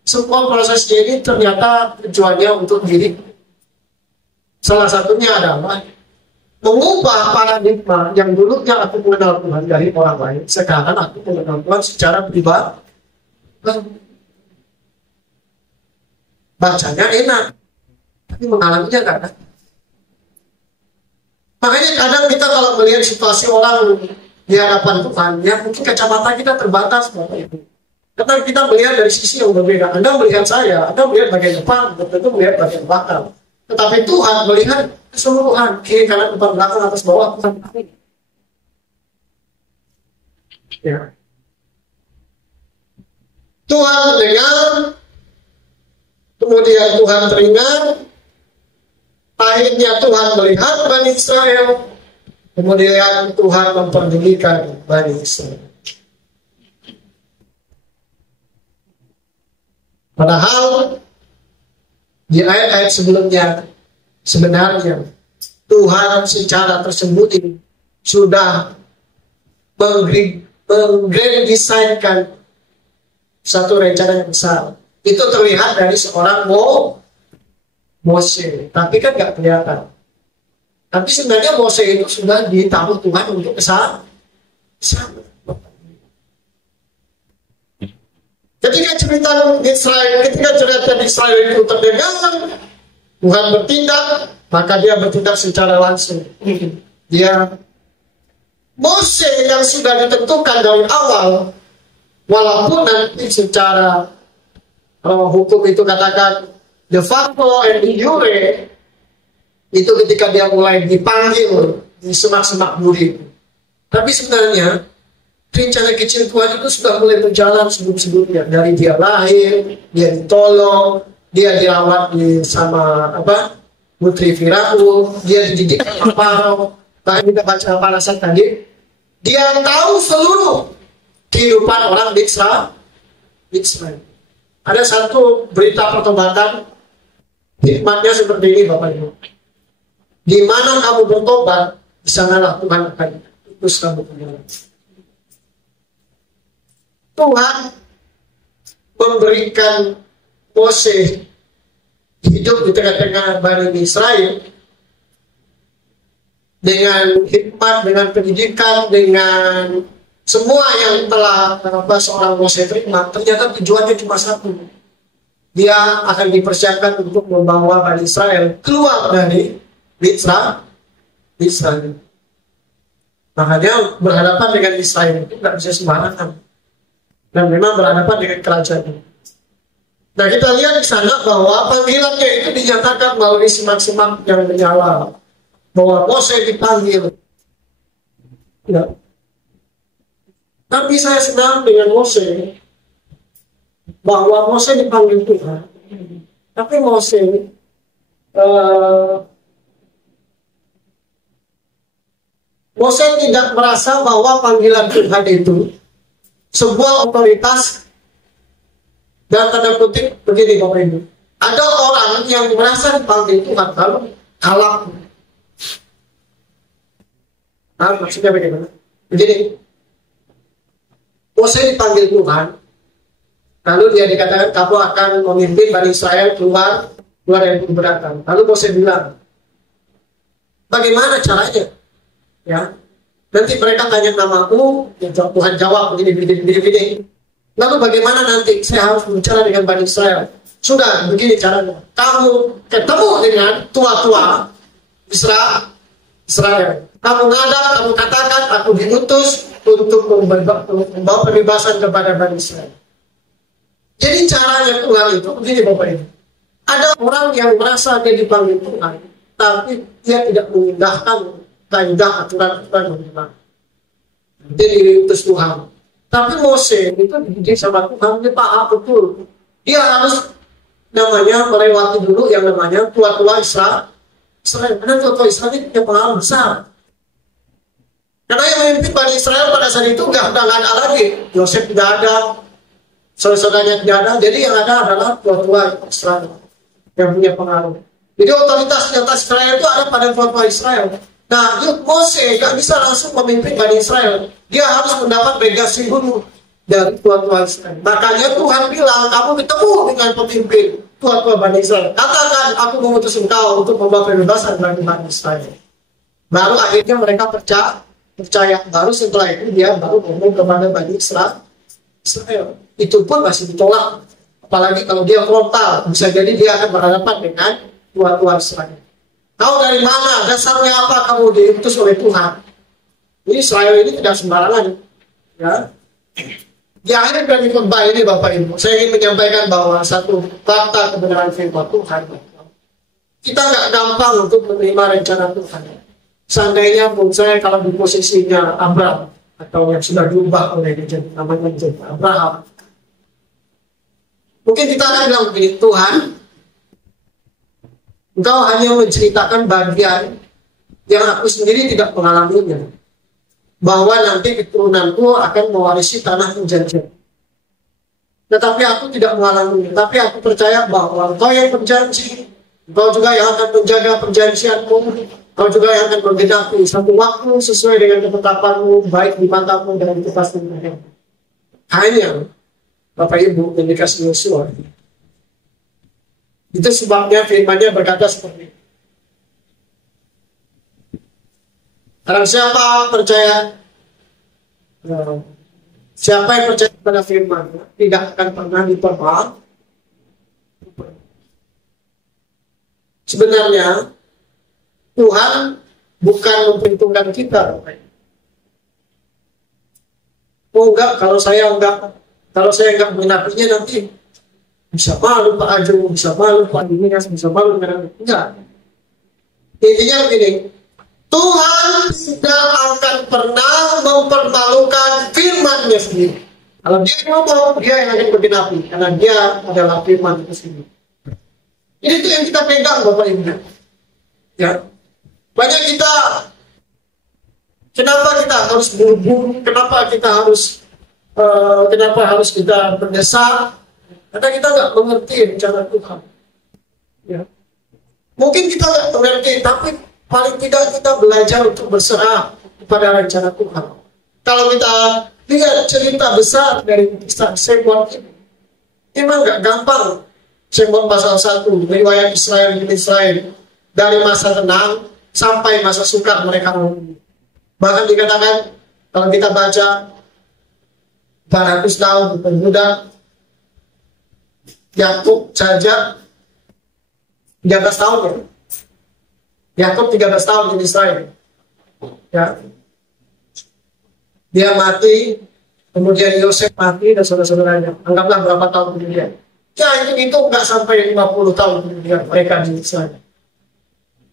Semua proses ini ternyata tujuannya untuk diri. Salah satunya adalah mengubah paradigma yang dulunya aku mengenal Tuhan dari orang lain. Sekarang aku mengenal Tuhan secara pribadi. Bacanya enak, tapi mengalaminya enggak ada. Makanya kadang kita kalau melihat situasi orang di hadapan Tuhan, ya mungkin kacamata kita terbatas Bapak Ibu. Karena kita melihat dari sisi yang berbeda. Anda melihat saya, Anda melihat bagian depan, tentu melihat bagian belakang. Tetapi Tuhan melihat keseluruhan, kiri kanan depan belakang atas bawah. Ya. Tuhan mendengar, kemudian Tuhan teringat, akhirnya Tuhan melihat Bani Israel, kemudian Tuhan memperdulikan Bani Israel. Padahal di ayat-ayat sebelumnya sebenarnya Tuhan secara tersembunyi sudah mengdesainkan satu rencana yang besar. Itu terlihat dari seorang Mose, tapi kan nggak kelihatan. Tapi sebenarnya Mose itu sudah ditaruh Tuhan untuk kesana. Ketika cerita Israel itu terdengar, Tuhan bertindak, maka dia bertindak secara langsung. Mose yang sudah ditentukan dari awal, walaupun nanti secara hukum itu katakan de facto and de jure, itu ketika dia mulai dipanggil di semak-semak buri. Tapi sebenarnya rencana kecil Tuhan itu sudah mulai berjalan sebelum-sebelumnya. Dari dia lahir, dia ditolong, dia dirawat sama Putri Firaun, dia dididik sama Farao. Bahkan kita baca parasan tadi, dia tahu seluruh kehidupan orang di Israel. Ada satu berita pertobatan, hikmatnya seperti ini Bapak Ibu. Di mana kamu bertobat, di sanalah Tuhan akan utus kamu ke jalan. Tuhan memberikan Mose hidup di tengah-tengah Bani Israel dengan hikmat, dengan pendidikan, dengan semua yang telah seorang Mose terima. Ternyata tujuannya cuma satu. Dia akan dipersiapkan untuk membawa Bani Israel keluar dari Israel. Makanya berhadapan dengan Israel itu nggak bisa sembarangan. Dan memang berhadapan dengan kerajaan. Nah, kita lihat di sana bahwa panggilannya itu dinyatakan melalui semak-semak yang menyala. Bahwa Mose dipanggil. Ya. Tapi saya senang dengan Mose. Bahwa Mose dipanggil Tuhan. Tapi Mose tidak merasa bahwa panggilan Tuhan itu sebuah otoritas, dan tanda kutip begini Bapak Ibu. Ada orang yang merasa dipanggil Tuhan lalu kalah. Maksudnya bagaimana? Begini, Mose dipanggil Tuhan, lalu dia dikatakan kamu akan memimpin Bani Israel keluar dari perbudakan. Lalu Mose bilang, bagaimana caranya? Ya, nanti mereka tanya namaku, ya Tuhan jawab begini. Lalu bagaimana nanti saya harus bicara dengan Bani Israel? Sudah, begini caranya. Kamu ketemu dengan tua-tua Israel. Kamu ngadap, kamu katakan, aku diutus untuk membawa pembebasan kepada Bani Israel. Jadi caranya Tuhan itu begini Bapak Ibu. Ada orang yang merasa dia dipanggil Tuhan, tapi dia tidak mengindahkan kaidah aturan-aturan bagaimana. Dia diutus Tuhan. Tapi Mose itu dididik sama Tuhan, dia paham betul. Dia harus namanya melewati dulu yang namanya tua-tua Israel. Karena tua-tua Israel ini punya pengalaman besar. Karena yang memimpin Bani Israel pada saat itu nggak ada lagi. Yosef tidak ada, saudara-saudaranya tidak ada. Jadi yang ada adalah tua-tua Israel yang punya pengaruh. Jadi otoritas di atas Israel itu ada pada tua-tua Israel. Nah, Mose gak bisa langsung memimpin Bani Israel. Dia harus mendapat legasi dulu dari tua-tua Israel. Makanya Tuhan bilang, kamu bertemu dengan pemimpin tua-tua Bani Israel. Katakan, aku mengutus engkau untuk membawa kebebasan bagi Bani Israel. Baru akhirnya mereka percaya. Baru setelah itu dia baru ngomong kepada Bani Israel. Itu pun masih ditolak. Apalagi kalau dia frontal, bisa jadi dia akan berhadapan dengan tua-tua Israel. Tahu dari mana? Dasarnya apa kamu diutus oleh Tuhan? Ini Israel ini tidak sembarangan. Ya. Di akhir dari khotbah ini Bapak Ibu, saya ingin menyampaikan bahwa satu fakta kebenaran firman Tuhan. Kita nggak gampang untuk menerima rencana Tuhan. Seandainya pun saya kalau di posisinya Abraham atau yang sudah diubah oleh dia namanya menjadi Abraham, mungkin kita akan bilang begini, Tuhan, Engkau hanya menceritakan bagian yang aku sendiri tidak mengalaminya. Bahwa nanti keturunanku akan mewarisi tanah perjanjian. Tetapi aku tidak mengalaminya. Tapi aku percaya bahwa Engkau yang berjanji. Engkau juga yang akan menjaga perjanjianmu. Engkau juga yang akan menggenapi satu waktu sesuai dengan ketetapanmu, baik di matamu dan di kepastianmu. Hanya Bapak Ibu yang dikasih Yosua. Itu sebabnya firman-Nya berkata seperti ini. Karena siapa yang percaya pada firman tidak akan pernah dipermaaf. Sebenarnya Tuhan bukan memperhitungkan kita. Oh enggak, kalau saya enggak menapinya nanti bisa malu Pak Ajo, bisa malu Pak Dinas, bisa malu dengan enggak. Intinya begini, Tuhan tidak akan pernah mempermalukan firman-Nya sendiri. Kalau dia ngomong, dia yang akan bergenapi, karena dia adalah firman itu sendiri. Ini itu yang kita pegang Bapak Ibu. Ya, banyak kita, kenapa kita harus buru-buru, kenapa harus kita berdesak? Karena kita nggak mengerti rencana Tuhan. Ya. Mungkin kita nggak mengerti, tapi paling tidak kita belajar untuk berserah kepada rencana Tuhan. Kalau kita lihat cerita besar dari kisah Semon ini, memang nggak gampang. Semon pasal 1, riwayat Israel, dari masa tenang sampai masa sukar mereka menunggu. Bahkan dikatakan, kalau kita baca 400 tahun berbudak, Yakub saja 13 tahun ya. Yakub 13 tahun di Israel. Ya. Dia mati, kemudian Yosef mati dan saudara-saudaranya. Anggaplah berapa tahun kemudian. Ya itu nggak sampai 50 tahun kemudian mereka di Israel.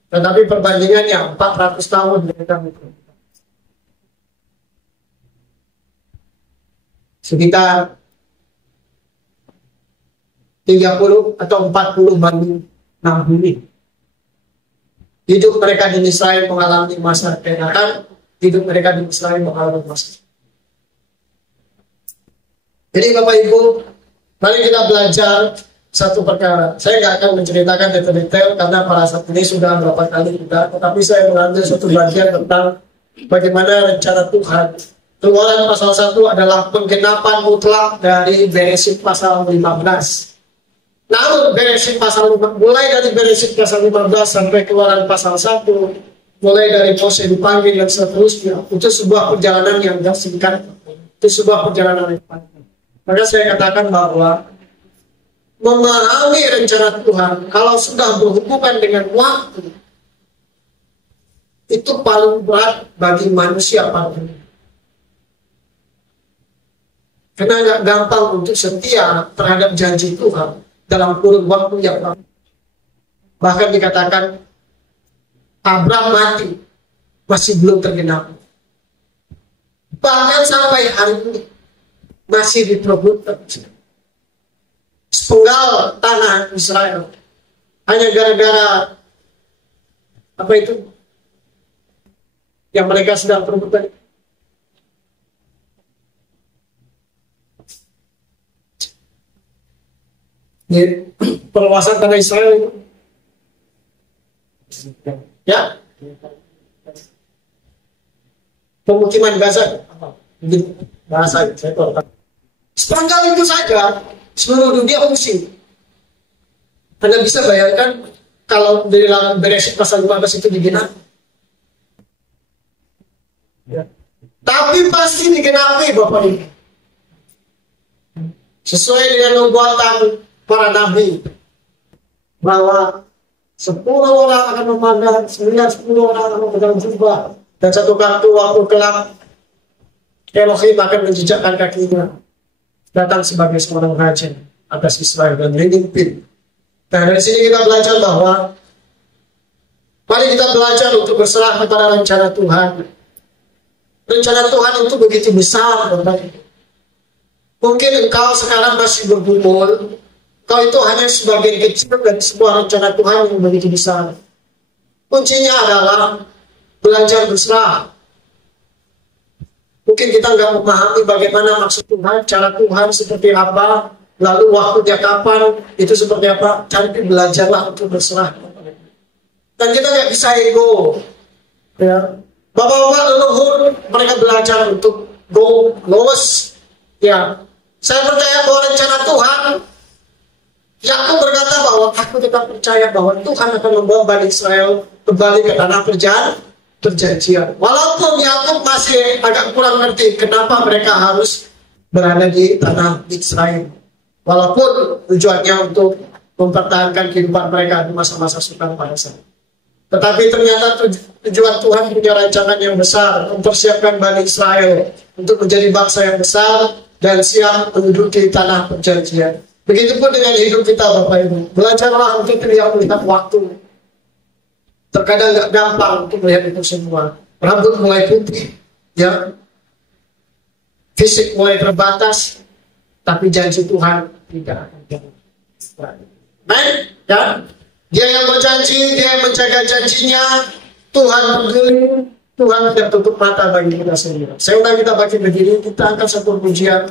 Tetapi perbandingannya 400 tahun mereka itu. Sekitar 30 atau 40 banding 60. Hidup mereka di Israel mengalami masa keenakan, hidup mereka di Israel mengalami masa. Jadi Bapak Ibu, mari kita belajar satu perkara. Saya nggak akan menceritakan detail-detail karena pada saat ini sudah berapa kali kita, tetapi saya mengambil satu bagian tentang bagaimana rencana Tuhan. Keluaran pasal 1 adalah penggenapan mutlak dari Beresyit pasal 15. Namun mulai dari Beresyit pasal 15 sampai Keluaran pasal 1, mulai dari Mose dipanggil dan seterusnya, itu sebuah perjalanan yang tidak singkat. Itu sebuah perjalanan yang panjang. Maka saya katakan bahwa memahami rencana Tuhan kalau sudah berhubungan dengan waktu, itu paling berat bagi manusia paling. Karena nggak gampang untuk setia terhadap janji Tuhan dalam kurun waktu yang lama. Bahkan dikatakan Abraham mati, masih belum tergenapi. Bahkan sampai hari ini masih diperebutkan sepenggal tanah Israel hanya gara-gara apa itu yang mereka sedang perebutkan. Perluasan tanah Israel itu. Ya, pemukiman Gaza, bahasa saya tahu. Sepenggal itu saja seluruh dunia pusing. Anda bisa bayangkan kalau dari dalam Beresit pasal 15 itu digenapi. Ya. Tapi pasti digenapi Bapak Ibu. Sesuai dengan nubuatan para nabi bahwa 10 orang akan memandang, 9-10 orang akan memegang jubah, dan satu waktu kelak Elohim akan menjejakkan kakinya datang sebagai seorang raja atas Israel dan memimpin. Nah, dari sini kita belajar bahwa mari kita belajar untuk berserah kepada rencana Tuhan. Rencana Tuhan itu begitu besar, Bapak. Mungkin engkau sekarang masih bergumul, kau itu hanya sebagian kecil dari sebuah rencana Tuhan yang begitu besar. Kuncinya adalah belajar berserah. Mungkin kita nggak memahami bagaimana maksud Tuhan, cara Tuhan seperti apa, lalu waktunya kapan, itu seperti apa. Tapi belajarlah untuk berserah. Dan kita nggak bisa ego. Ya. Bapak-bapak leluhur mereka belajar untuk go lowes. Ya, saya percaya bahwa rencana Tuhan. Yakub berkata bahwa aku tetap percaya bahwa Tuhan akan membawa Bani Israel kembali ke tanah perjanjian. Walaupun Yakub masih agak kurang ngerti kenapa mereka harus berada di tanah Israel. Walaupun tujuannya untuk mempertahankan kehidupan mereka di masa-masa sukar pada saat. Tetapi ternyata tujuan Tuhan punya rancangan yang besar, mempersiapkan Bani Israel untuk menjadi bangsa yang besar dan siap menduduki tanah perjanjian. Begitupun dengan hidup kita Bapak Ibu. Belajarlah untuk tidak melihat waktu. Terkadang nggak gampang untuk melihat itu semua. Rambut mulai putih, ya, fisik mulai terbatas, tapi janji Tuhan tidak akan jatuh. Baik, ya. Dia yang berjanji, dia yang menjaga janjinya. Tuhan peduli, Tuhan tidak tutup mata bagi kita sendiri. Saya undang kita bagi begini, kita akan satu pujian.